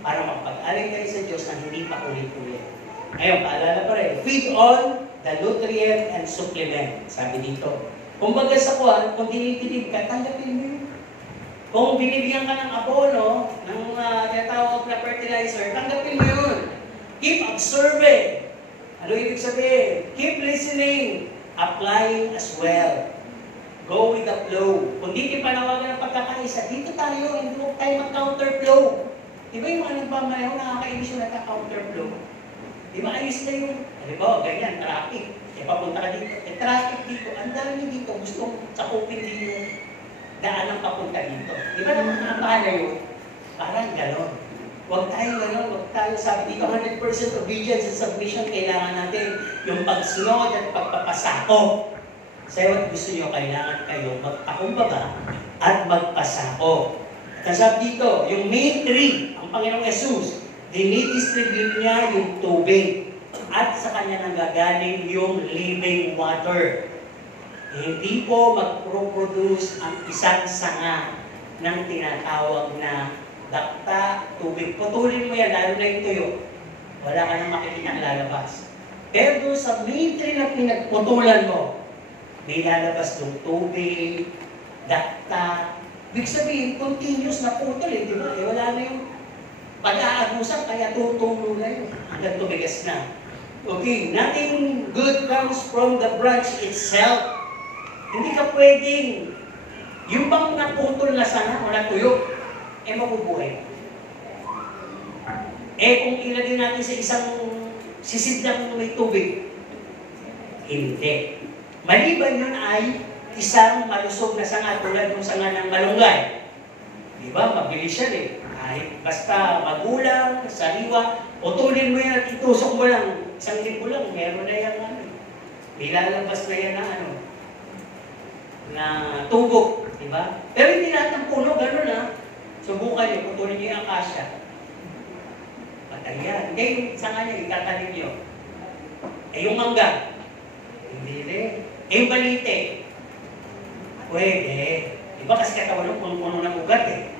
Para mapag-alay tayo sa Diyos na hindi pa ulit-ulit. Ngayon, paalala pa rin, feed on the nutrient and supplement. Sabi dito. Kung baga sa kuwan, kung dinititib ka, tanggapin mo yun. Kung binibigyan ka ng abono, ng tinatawag na fertilizer, tanggapin mo yun. Keep observing. Ano ibig sabihin? Keep listening. Applying as well. Go with the flow. Kung di kayo panawagan ng pagkakaisa, dito tayo, hindi mo tayo mag-counterflow. Di ba yung anong pamayaw, nakakainis yung nagka-counterflow? Di ba ayos na yung, halimbawa, ganyan, traffic. E papunta ka dito. E traffic dito, ang dami dito, gustong sakupin din yung daan ang papunta dito. Di ba naman ang palayo? Parang gano'n. Huwag tayo gano'n, huwag tayo. Sabi dito, 100% obedience and submission kailangan natin. Yung pagsunod at pagpapasako. Sayo, gusto nyo, kailangan kayo magpakumbaba at magpasako. At sabi dito, yung main tree, ang Panginoong Jesus, dinidistribute niya yung tubig. At sa kanya nanggagaling yung living water. Hindi po mag-produce ang isang sanga ng tinatawag na dakta, tubig. Putulin mo yan, lalo na yung tuyo. Wala ka nang makikita ang lalabas. Pero doon sa main tree na pinagputulan mo, may lalabas ng tubig, dakta. Ibig sabihin, continuous na putol eh, di ba? Eh, wala na yung pag-aagusan, kaya tutulo na yun. Hanggang tumigas na. Okay, nothing good comes from the branch itself. Hindi ka pwedeng, yung bang naputol na sana o natuyo, eh mabubuhay. Eh kung ilagay natin sa isang sisid lang may tubig, hindi. Maliban yun ay isang malusog na sanga tulad ng sanga ng malunggay. Di ba? Mabilis yan eh. Kahit basta magulang, sariwa, putulin mo yan at itusok mo lang. Isang libo lang, meron na yan ano. Nilalabas na yan na ano. Na tubo. Di ba? Pero hindi lahat ng puno, gano'n na. Subukan nyo, putulin nyo yung akasya. Patay yan. Hindi yung sanga nyo, itatanim nyo. Eh yung mangga, hindi rin. Eh yung balite, pwede. Diba kasi katawan mo, puno-puno ng ugat eh.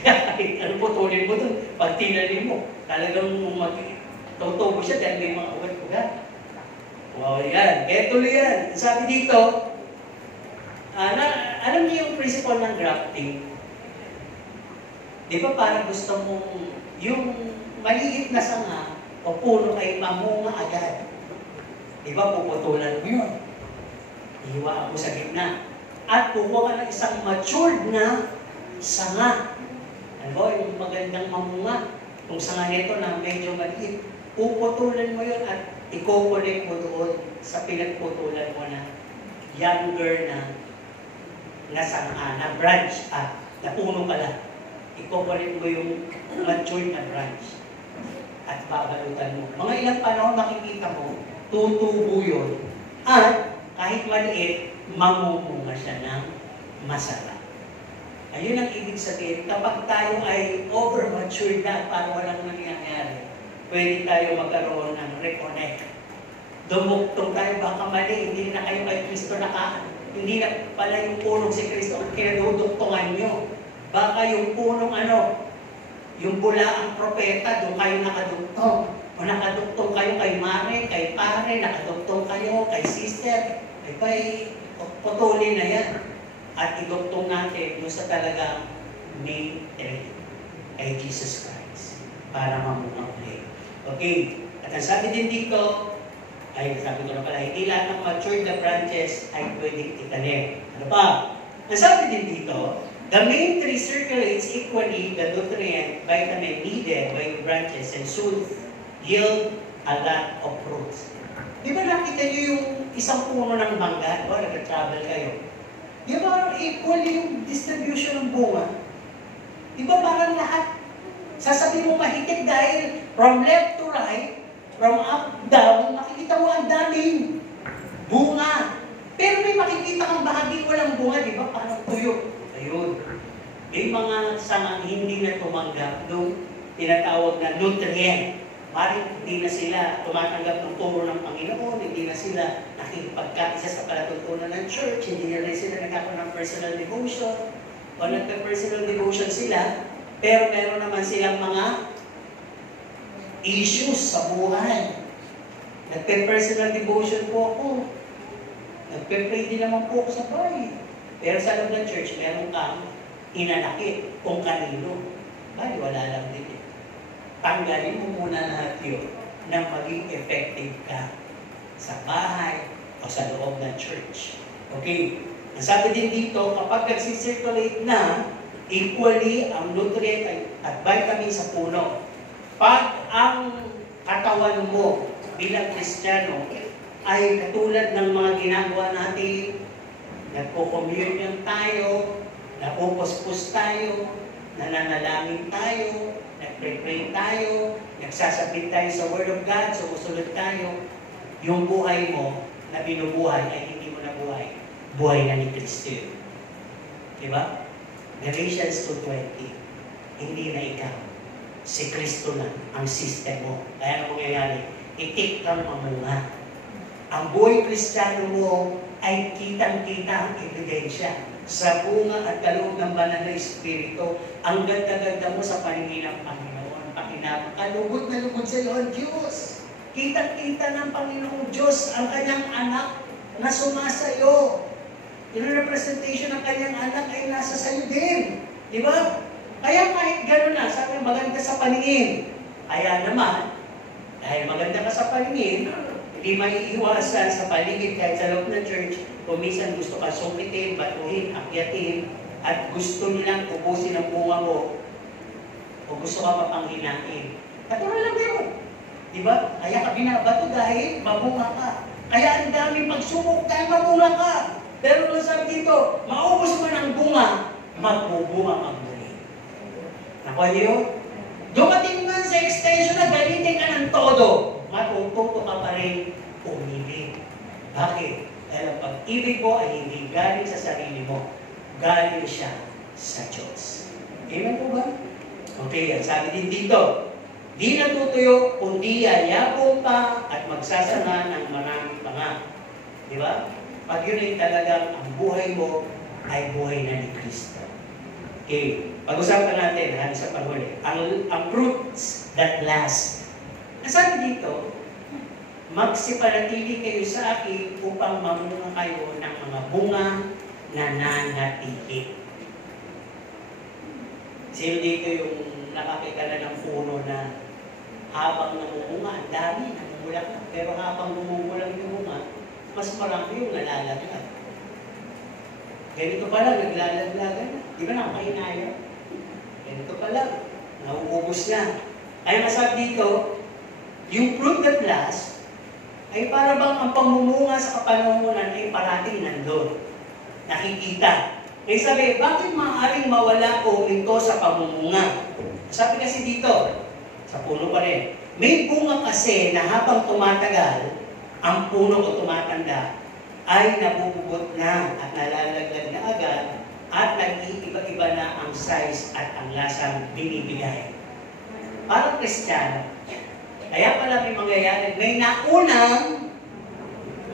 Kaya kahit ano putulin mo dun, pag tinalim mo, talagang tutubo siya dahil may mga ugat-ugat. Wow, yan. Kaya tuloy yan. Sabi dito, alam niyo yung principle ng grafting? Di ba parang gusto mong yung maliit na sanga o puno ay mamunga agad? Di ba puputulan mo yun? Iwa ako sa gitna. At kuha ka ng isang matured na sanga. Ano ba, yung magandang mamunga. Kung sanga nito na medyo maliit, puputulan mo yun at ikukulik mo doon sa pinagputulan mo na younger na sanga, na branch, na puno pala. Ikukulik mo yung matured na branch at babalutan mo. Mga ilang panahon makikita mo, tutubo yun at kahit maliit, mamumunga siya ng masarap. Ayun ang ibig sabihin, kapag tayo ay over-matured na, parang walang nangyayari, pwede tayo magkaroon ng reconnect. Dumuktong tayo, baka mali, hindi na kayo kay Kristo hindi na pala yung punong si Kristo ang kinaduduktungan nyo. Baka yung punong yung bulaang propeta, doon kayo nakaduktong. O nakaduktong kayo kay Mare, kay Pare, nakaduktong kayo kay Sister, ay putulin na yan. At iduktong natin doon sa talagang main tree, kay Jesus Christ, para mamunga ulit. Okay, at ang sabi din dito, sabi ko na pala, hindi lahat ng matured na branches ay pwedeng itanim. Ano pa? Ang sabi din dito, the main tree circulates equally the nutrient vitamin needed by the branches and should yield a lot of fruits. Di ba nakita nyo yung isang puno ng mangga? Diba, nag-travel kayo? Di ba parang equal yung distribution ng bunga? Di ba parang lahat? Sasabihin mo mahigit dahil from left to right, from up, down, makikita mo ang daming bunga. Pero may makikita kang bahagi walang bunga, di ba? Parang tuyo. Ayun. May mga sangang hindi na tumanggap nung tinatawag na nutrient. Maring hindi na sila tumatanggap ng turo ng Panginoon, hindi na sila nakikipagkaisa sa palatuntunan ng church, hindi na rin sila nagkakaroon ng personal devotion, o nagka-personal devotion sila, pero meron naman silang mga issues sa buhay. Nagpe-personal devotion po ako. Nagpe-pray din naman po ako sa bahay. Pero sa loob ng church, meron kang inanakit kung kanino. Bali, wala lang din. Tanggalin mo muna lahat yun na maging effective ka sa bahay o sa loob ng church. Okay? Ang sabi din dito, kapag nagsisirculate na, equally ang nutrient at vitamin sa puno. Pag ang katawan mo bilang Kristiyano ay katulad ng mga ginagawa natin, nagpo-communion tayo, napupuspos tayo, nananalangin tayo, nagpre-pray tayo, nagsasabit tayo sa Word of God, sumusunod tayo, yung buhay mo na binubuhay ay hindi mo na buhay. Buhay na ni Kristo. Diba? Galatians 2:20. Hindi na ikaw. Si Kristo lang ang system mo. Kaya ano mangyayari? Itik kang mamunga. Ang buhay Kristiyano mo ay kitang-kita ang ebidensya sa bunga at kaloob ng banal na Espiritu. Ang ganda-ganda mo sa paningin ng Panginoon. Pakinabang ka, lugod na lugod sa iyo ang Diyos. Kitang-kita ng Panginoong Diyos ang kanyang anak na sumasayo. Yung representation ng kanyang anak ay nasa sayo din. Di ba? Kaya kahit gano'n na, sabi maganda sa paningin. Kaya naman, dahil maganda ka sa paningin, hindi maiiwasan sa paligid kahit sa loob ng church, kung minsan gusto ka sumpitin, batuhin, akyatin, at gusto nilang ubusin ang bunga mo, o gusto ka mapanghinain. Natural lang yun. Diba? Kaya ka binabato dahil mabunga ka. Kaya ang daming pagsubok dahil mabunga ka. Pero kung sabi dito, maubos mo ng bunga, magbubunga ang muli. Nakuha niyo? Dumating man sa extension na galitin ka ng todo, matututo ka pa rin umibig. Bakit? Dahil ang pag-ibig mo ay hindi galing sa sarili mo. Galing siya sa Diyos. Amen po ba? Okay, ang sabi din dito, di natutuyo, kundi yayabong pa at magsasama ng maraming panga. Di ba? Pag yun ay talagang ang buhay mo ay buhay na ni Kristo. Okay, pag-usapan natin sa panghuli. Ang fruits that last. Ang sabi dito, magsipanatili kayo sa akin upang mamunga kayo ng mga bunga na nanatili. Sino dito yung nakakita na ng puno na habang namumunga, ang dami, namumulak. Pero habang bumubulang yung bunga, mas marami yung nalalaglag. Ganito pa lang, naglalaglagan na. Di ba nakakainaya? Ganito pa lang, nauubos na. Kaya masabi dito, yung fruit that lasts, ay para bang ang pangmumunga sa kapanahonan ay parating nandun. Nakikita. Kaya sabi, bakit maaaring mawala o huminto sa pamumunga? Sabi kasi dito, sa puno pa rin, may bunga kasi na habang tumatagal, ang puno o tumatanda, ay nabubugot na at nalalaglag na agad at nag-iiba-iba na ang size at ang lasang binibigay. Parang Kristiyano, kaya pala may mangyayari, may naunang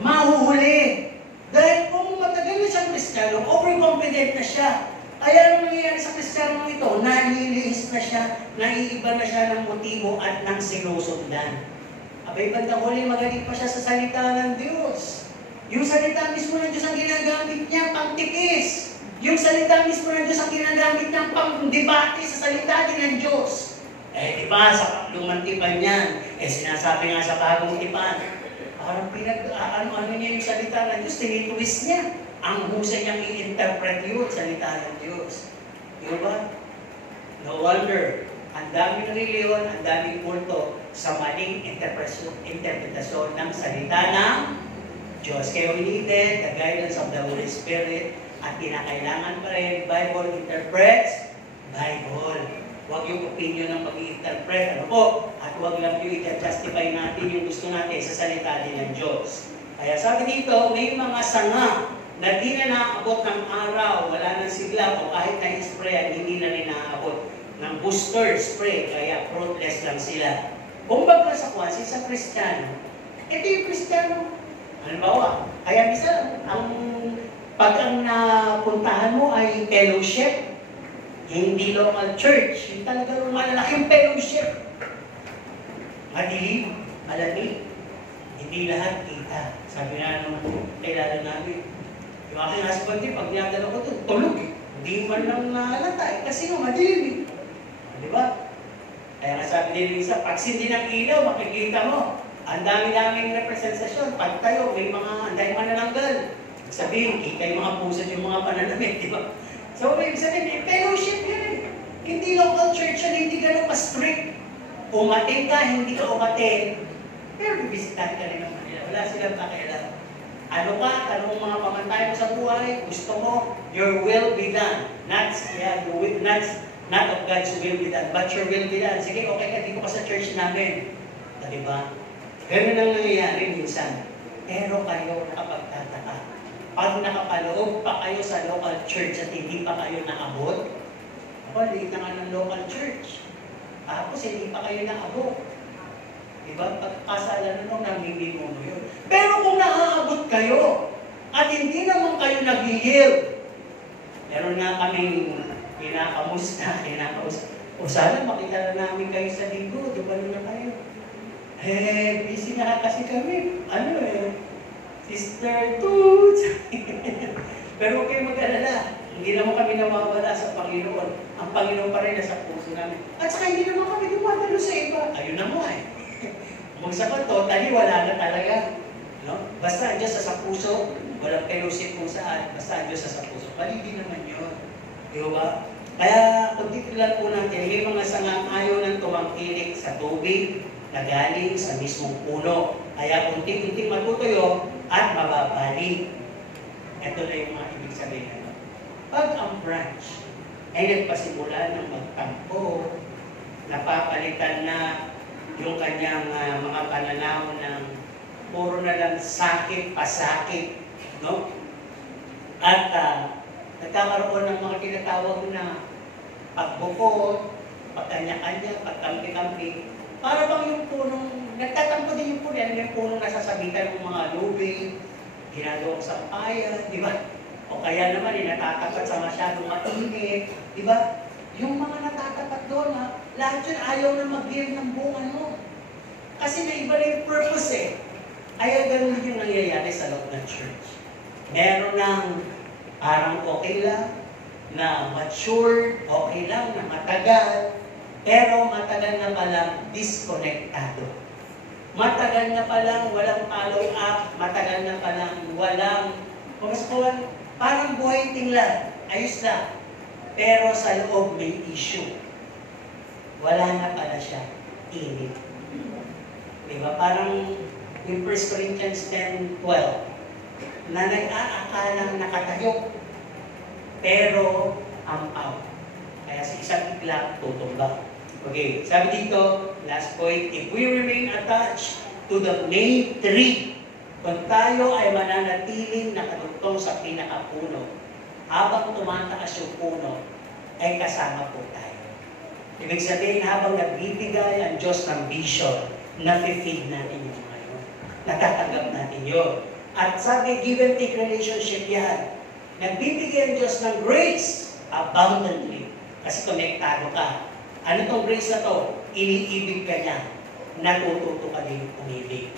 mahuhuli. Dahil kung matagal na siyang Kristiyano, overconfident na siya. Kaya ang nangyayari sa Kristiyano ito, nalilihis na siya, naiiba na siya ng motibo at ng sinusundan. Abay, bandang huli, magaling pa siya sa salita ng Diyos. Yung salita mismo ng Diyos ang ginagamit niya, pangtikis. Yung salita mismo ng Diyos ang ginagamit niya, pang-debate sa salita din ng Diyos. Eh, di ba, sa lumang tipan niyan, sinasabi nga sa bagong tipan, parang ano niya yung salita ng Diyos, tinitwist niya. Ang husay niyang i-interpret yun, salita ng Diyos. Di ba? No wonder, ang daming reliyon, ang daming kulto sa maling interpretasyon ng salita ng Diyos. Kaya we needed the guidance of the Holy Spirit at kinakailangan pa rin, Bible interprets Bible. Huwag yung opinion ng mag-i-interpret, ano po? At huwag lang yung i-justify natin yung gusto natin sa salita din ng Diyos. Kaya sabi dito, may mga sanga na di na naaabot ng araw, wala nang sigla, o kahit na-sprayan, hindi na rin naaabot ng booster spray, kaya fruitless lang sila. Kumbaga sa kwansi, sa Kristiyano, ito yung Kristiyano. Halimbawa, kaya minsan, pag ang napuntahan mo ay fellowship, hindi local church, yung talagang malalaking fellowship. Madilim, malamig, hindi lahat kita. Sabi na nung kailangan namin, yung aking husband din, pag niyadala ko ito, tulog eh. Hindi man lang nahalata eh, kasi nga madilim eh. Di ba? Kaya nga sabi din isa, pag sindi ng ilaw, makikita mo, ang dami-daming representasyon. Pag tayo, may mga anday manananggal. Sabihin, kita yung mga pusat, yung mga pananamit, di ba? So, may sabihin, fellowship yan eh. Hindi local church yan, hindi ganun pa-strict. Umatin ka, hindi ka umatin. Pero bibisitahin ka rin naman nila. Wala silang pakialam. Ano ka, tanong mga pamantay mo sa buhay, gusto mo, your will be done. Not of God's will be done, but your will be done. Sige, okay ka, dito ka sa church namin. Diba? Ganun ang nangyayari minsan. Pero kayo nakapagtataka. Pag nakapaloob pa kayo sa local church at hindi pa kayo naabot, ako, liit na nga ng local church. Tapos hindi pa kayo naabot. Diba? Pagkasala nung namimimo mo yun. Pero kung naaabot kayo, at hindi naman kayo nag-yield, meron na kaming kinakamusta. O sana makita na namin kayo sa linggo, di ba na kayo? Busy na kasi kami. Sister Toots. Pero huwag kayo mag-alala. Hindi naman kami nawawala sa Panginoon. Ang Panginoon pa rin nasa puso namin. At saka hindi naman kami dumadalo sa iba. Ayun na mo eh. Magsagot, totally wala na talaga. No? Basta ang Diyos sa puso, walang fellowship kung saan, basta ang Diyos sa puso. Palibig naman yun. Di ba? Kaya kung titilan po natin, may mga sangang-ayaw ng tumangkilik sa tubig na galing sa mismong puno. Kaya unti-unting matutuyo at mababalik. Ito na yung mga ibig sabihin. Pag ang branch ay nagpasimula ng magtampo, napapalitan na yung kanyang mga pananaw ng puro na lang sakit, pasakit, no? At nagkakaroon ng mga tinatawag na pagbukod, pagkanya-kanya, pagkampi-kampi. Para bang yung punong, nagtatampo din yung puno, yung punong nasasabitan ng mga lubig, ginagawang sampayan, di ba? O kaya naman, natatapat sa masyadong mainit, di ba? Yung mga natatapat doon, lahat yun ayaw na mag-give ng bunga mo. Kasi naiba na yung purpose eh. Kaya ganun yung nangyayari sa loob ng church. Meron ng parang okay lang, na mature, okay lang, na matagal, pero matagal na palang disconnectado. Matagal na palang walang follow-up, matagal na palang walang, parang buhay tinglan, ayos na. Pero sa loob may issue. Wala na pala siya. Init. Diba? Parang yung 1 Corinthians 10:12 na nag-aakalang nakatayo pero ampaw. Kaya sa isang iglap, tutumba. Okay, sabi dito, last point, if we remain attached to the main tree, kung tayo ay mananatiling nakadugtong sa pinakapuno, habang tumataas yung puno, ay kasama po tayo. Ibig sabihin, habang nagbibigay ang Diyos ng vision, na-feed natin yung ngayon. Natatanggap natin yun. At sabi, give and take relationship yan. Nagbibigay ang Diyos ng grace abundantly. Kasi konektado ka. Ano tong grace na to? Iniibig ka niya. Natututo ka din umibig.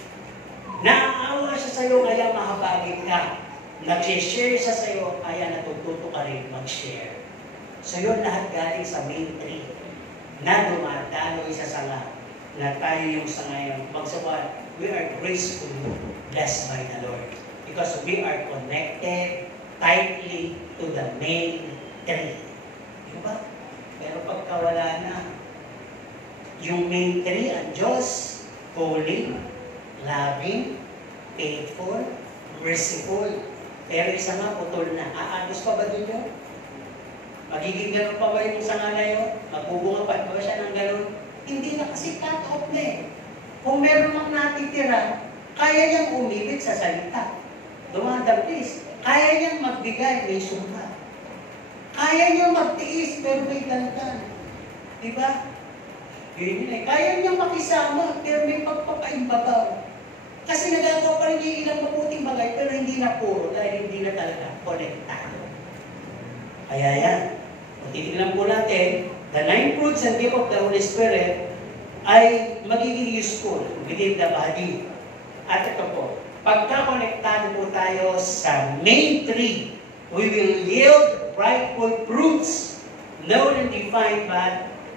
Naaawa siya sa'yo, kaya mahabagin ka. Nag-share siya sa'yo, kaya natututo ka rin mag-share. So yun lahat galing sa main tree na dumadaloy sa sanga na tayo yung sanga yung magsawa, we are gracefully blessed by the Lord because we are connected tightly to the main tree. Diba? Pero pagka wala na, yung main tree, ang Diyos, holy, loving, faithful, merciful. Pero isa nga, putol na. Aagos pa ba doon yun? Magiging ganun pa ba yung sanga na yun? Magbubunga pa ba siya ng ganun? Hindi na kasi cut off na eh. Kung meron mang natitira, kaya niyang umibig sa salita. Dumadabis. Kaya niyang magbigay, may sumpa. Kaya niyang magtiis, pero may dandan. Diba? Kaya niyang makisama, pero may pagpapaimbabaw. Kasi nagagawa pa rin niya ilang mabuting bagay, pero hindi na puro, dahil hindi na talaga konektado. Kaya yan. Kung titignan po natin, the 9 fruits and gift of the Holy Spirit ay magiging useful within the body. At ito po, pagka-konektado po tayo sa main tree, we will yield rightful fruits, known and defined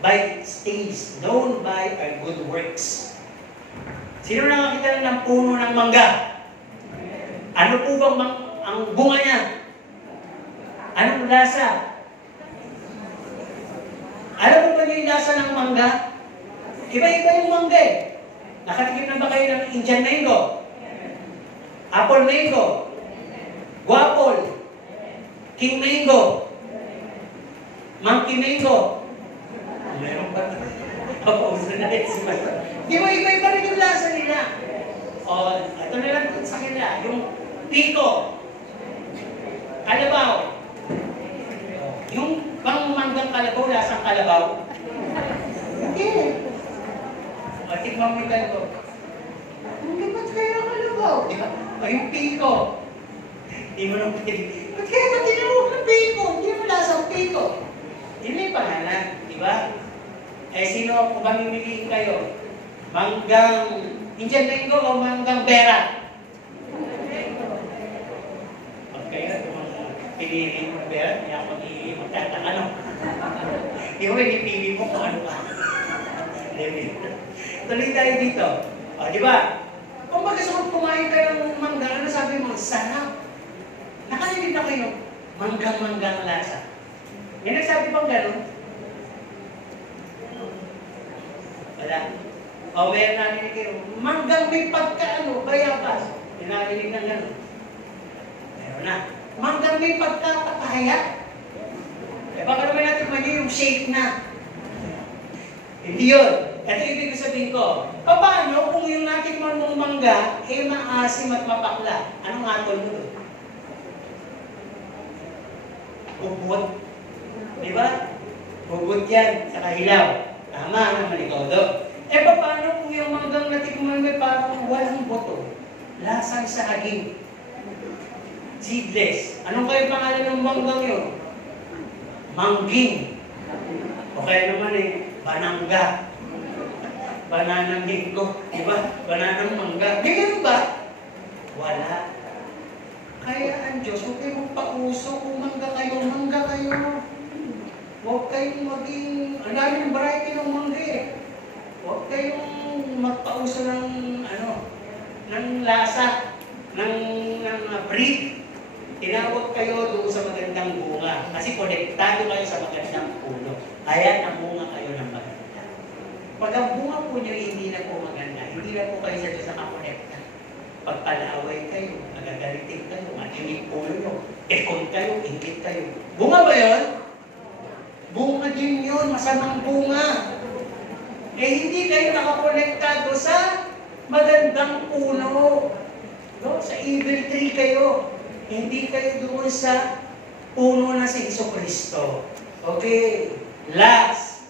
by stages, known by our good works. Sino nakakita ng puno ng mangga? Ano po bang ang bunga niya? Anong lasa? Alam mo ba yung lasa ng mangga? Iba-iba yung mangga eh. Nakatikim na ba kayo ng Indian mango? Apple mango? Guapol? King mango? Monkey mango? Meron ba? Papausan na rin si Pastor. Di ba iba-iba rin yung lasa nila? O, ito na lang sa kanila. Yung piko. Kalabaw. Yung bang manggang kalabaw, lasang kalabaw? Hindi. O, tignan mo yung ganito. Hindi, ba't kaya kalabaw? Di ba? O, yung piko. Hindi mo nang pwede. Ba't kaya tinawag ng piko? Hindi mo lasang piko. Yun na yung pangalan. Di ba? Eh, sino kung mamimiliin kayo? Manggang Indian mango o manggang pera? Pag kayo, pinili mo pera, hindi ako magtataka, ano? Hindi mo pinipili mo kung ano ka. Tuloy tayo dito. O, di ba? Kung magkasakot kumain kayo ng mangga, ano sabi mo? Sarap. Nakalilig na kayo, manggang-manggang lasa. May nagsabi pang gano'n? Wala. O, meron narinig kayo, manggang may pagkaano, bayabas. Narinig na gano'n. Meron na. Manggang may pagkapahaya. Eh, baka naman natin magiging yung shape na. Hindi yun. Ito ibig sabihin ko, paano kung yung natin mong mangga, eh maasim at mapakla? Anong atol mo doon? Ubot. Diba? Ubot yan sa kahilaw. Tama naman ikaw doon. Eh, paano kung yung manggang natikman may parang walang boto? Lasang sa haging. Seedless. Anong kayo pangalan ng manggang yun? Mangging. O kaya naman eh, banangga. Bananang gingko. Diba? Bananang mangga. May ganun ba? Wala. Kaya ang Diyos, huwag kayong pauso. Kung mangga kayo, mangga kayo. Huwag kayong maging, ang daming variety ng mangga eh. Huwag kayong magpauso ng, ng lasa, ng breed. Tinawag kayo doon sa magandang bunga. Kasi konektado kayo sa magandang puno. Kaya namunga kayo ng maganda. Pag ang bunga po nyo hindi na po maganda, hindi na po kayo sa Diyos nakakonekta. Pag palaaway kayo, nagagalitin kayo, matinig puno nyo, tekon kayo, ingit kayo. Bunga ba yun? Bunga din yun, masamang bunga. Eh hindi kayo nakakonektado sa magandang puno. No? Sa evil tree kayo. Hindi kayo doon sa puno na si Jesucristo. Okay, last.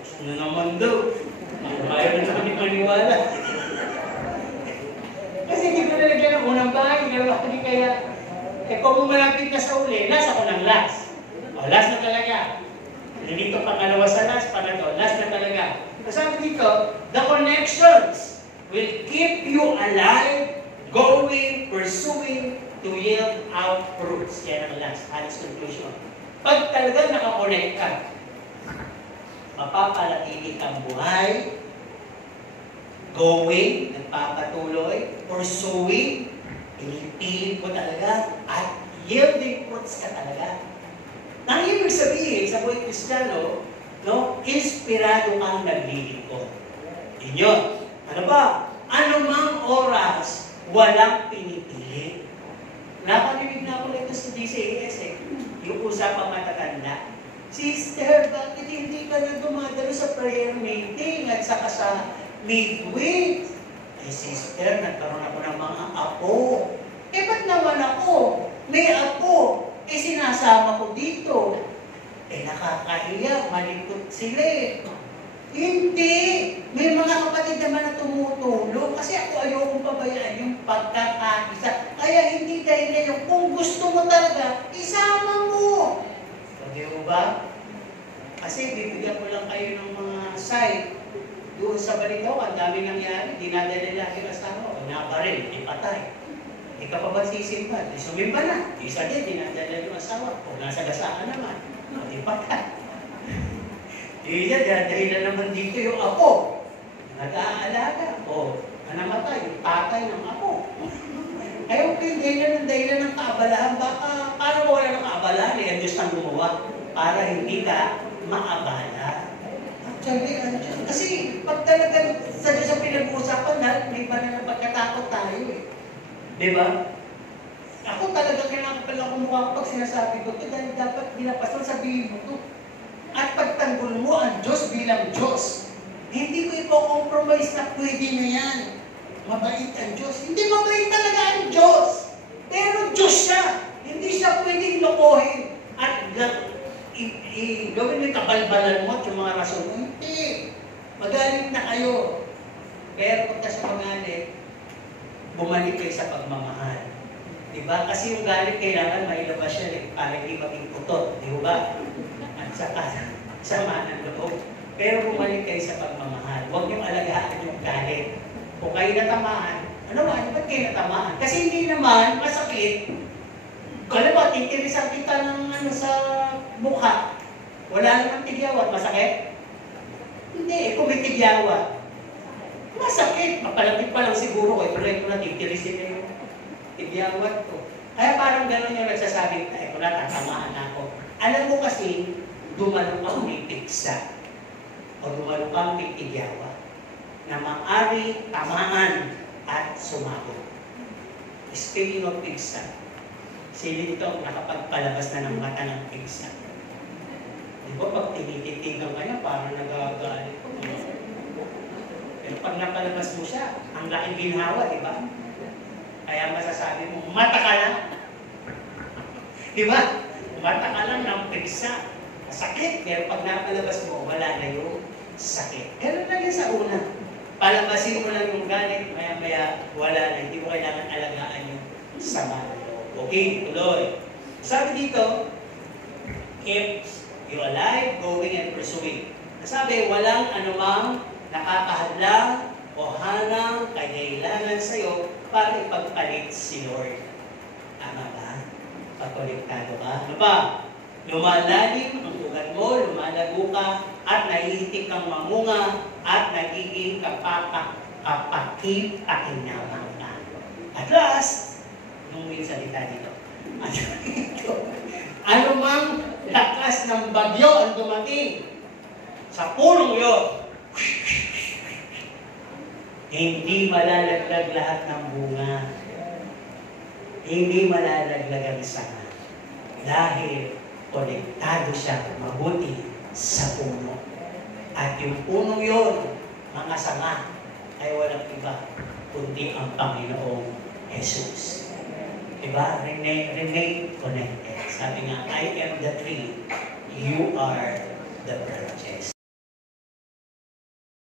Gusto na naman daw. Ayaw na naman maniwala. Kasi hindi ko nalagyan ng unang bahay. Hindi kaya, kung malapit na sa uli, last ako ng last. O, last na talaga. Dito pangalawa sa last, pangatlo, last na talaga. Sabi dito, the connections will keep you alive, going, pursuing, to yield out fruits. Yan ang last, Hans conclusion. Pag talagang nakakonect ka, mapapalatinig ang buhay, going, nagpapatuloy, pursuing, pinipilit mo talaga, at yielding fruits ka talaga. Ang ibig sabihin sa buhay Kristiyano, no, inspirado kang naglilingkod. Inyo, ano ba? Anumang oras, walang pinipili. Nakarinig na ako nito sa DCAS eh, yung usapang matatanda. Sister, bakit hindi ka na dumadalo sa prayer meeting at saka sa midweek? Eh sister, nagkaroon ako ng mga apo. Eh, ba't naman ako? May apo. Eh, sinasama ko dito. Eh, nakakahiya. Malikot sila eh. Hindi. May mga kapatid naman na tumutulong. Kasi ako ayokong pabayaan yung pagkakaisa. Kaya hindi dahil na yung kung gusto mo talaga, isama mo. So, di ba? Kasi bibigyan ko lang kayo ng mga site. Doon sa Balitaw, ang dami nangyari. Dinadala lang yung asawa. Nabaril, ipatay. Hindi ka pa ba sisimba? Di sumimba na. Isa din, dinadala yung asawa. O nasa gasaan naman. No, di patay. Dahilan naman dito yung apo. Nag-aalaga. O, namatay, yung tatay ng apo. Kaya okay, dahilan ng kaabalahan. Baka, para wala ng kaabalahan, ang Diyos nang gumawa. Para hindi ka maabala. Actually, kasi pag talaga sa Diyos ang pinag-uusapan, may iba na pagkatakot tayo eh. Diba? Ako talaga kailangan pala kumuha pag sinasabi ko ito dahil dapat binapasal sabihin mo ito. At pagtanggol mo ang Diyos bilang Diyos. Hindi ko ipo-compromise na pwede na yan. Mabait ang Diyos. Hindi mabait talaga ang Diyos. Pero Diyos siya. Hindi siya pwedeng lokohin. At gawin mo yung kabalbalan mo at yung mga rason mo. Hindi. Magalit na kayo. Pero pagka sa magalit, bumalik kayo sa pagmamahal. Diba? Kasi yung galit kailangan mailabas siya eh, para hindi maging putot. Di ba? At saka, sama ng loob. Pero bumalik kayo sa pagmamahal. Huwag niyong alagaan yung galit. Kung kayo natamaan, ba't kayo natamaan? Kasi hindi naman masakit. Alam mo, titirisan kita ng sa mukha. Wala naman tigyawat. Masakit? Hindi. Kung may tigyawat, masakit. Mapalapit pa lang siguro ko. Ituloy ko na titirisin na yung tigyawat ko. Kaya parang gano'n yung nagsasabi, ko na, tatamaan ako. Alam mo kasi, dumalo kang may piksa. O dumalo kang may tigyawat na maari tamaan at sumabot. Speaking of piksa, sili ito ang nakapagpalabas na ng mata ng piksa. Di ba pag tinititigan ka niya, parang nagagalit ko. Pero pag napalabas mo siya, ang laking ginhawa, di ba? Kaya masasabi mo, mata ka lang. Di ba? Mata ka lang ng piksa. Sakit, pero pag napalabas mo, wala na yung sakit. Ganun lang yun sa una. Palabasin mo lang yung galit, maya-maya wala na. Hindi mo kailangan alagaan yung sama. Okay, tuloy. Sabi dito, keep you alive, going and pursuing. Sabi, walang anumang nakakahadlang o hanang kailangan sa'yo para ipagpalit si Lord. Tama ba? Pagkonektado ka? Ano ba? Lumalalim ang ugat mo, lumalago ka, at nahihitik kang mamunga, at nagiging kapakip-pakinabang ka. At last, nung may salita dito, ano mang lakas ng bagyo ang dumating sa punong yun, hindi malalaglag lahat ng bunga. Hindi malalaglag ang sanga. Dahil konektado siya mabuti sa puno. At yung punong yun, mga sanga, ay walang iba, kundi ang Panginoong Jesus. Diba? Remain connected. Sabi nga, I am the tree, you are the branches.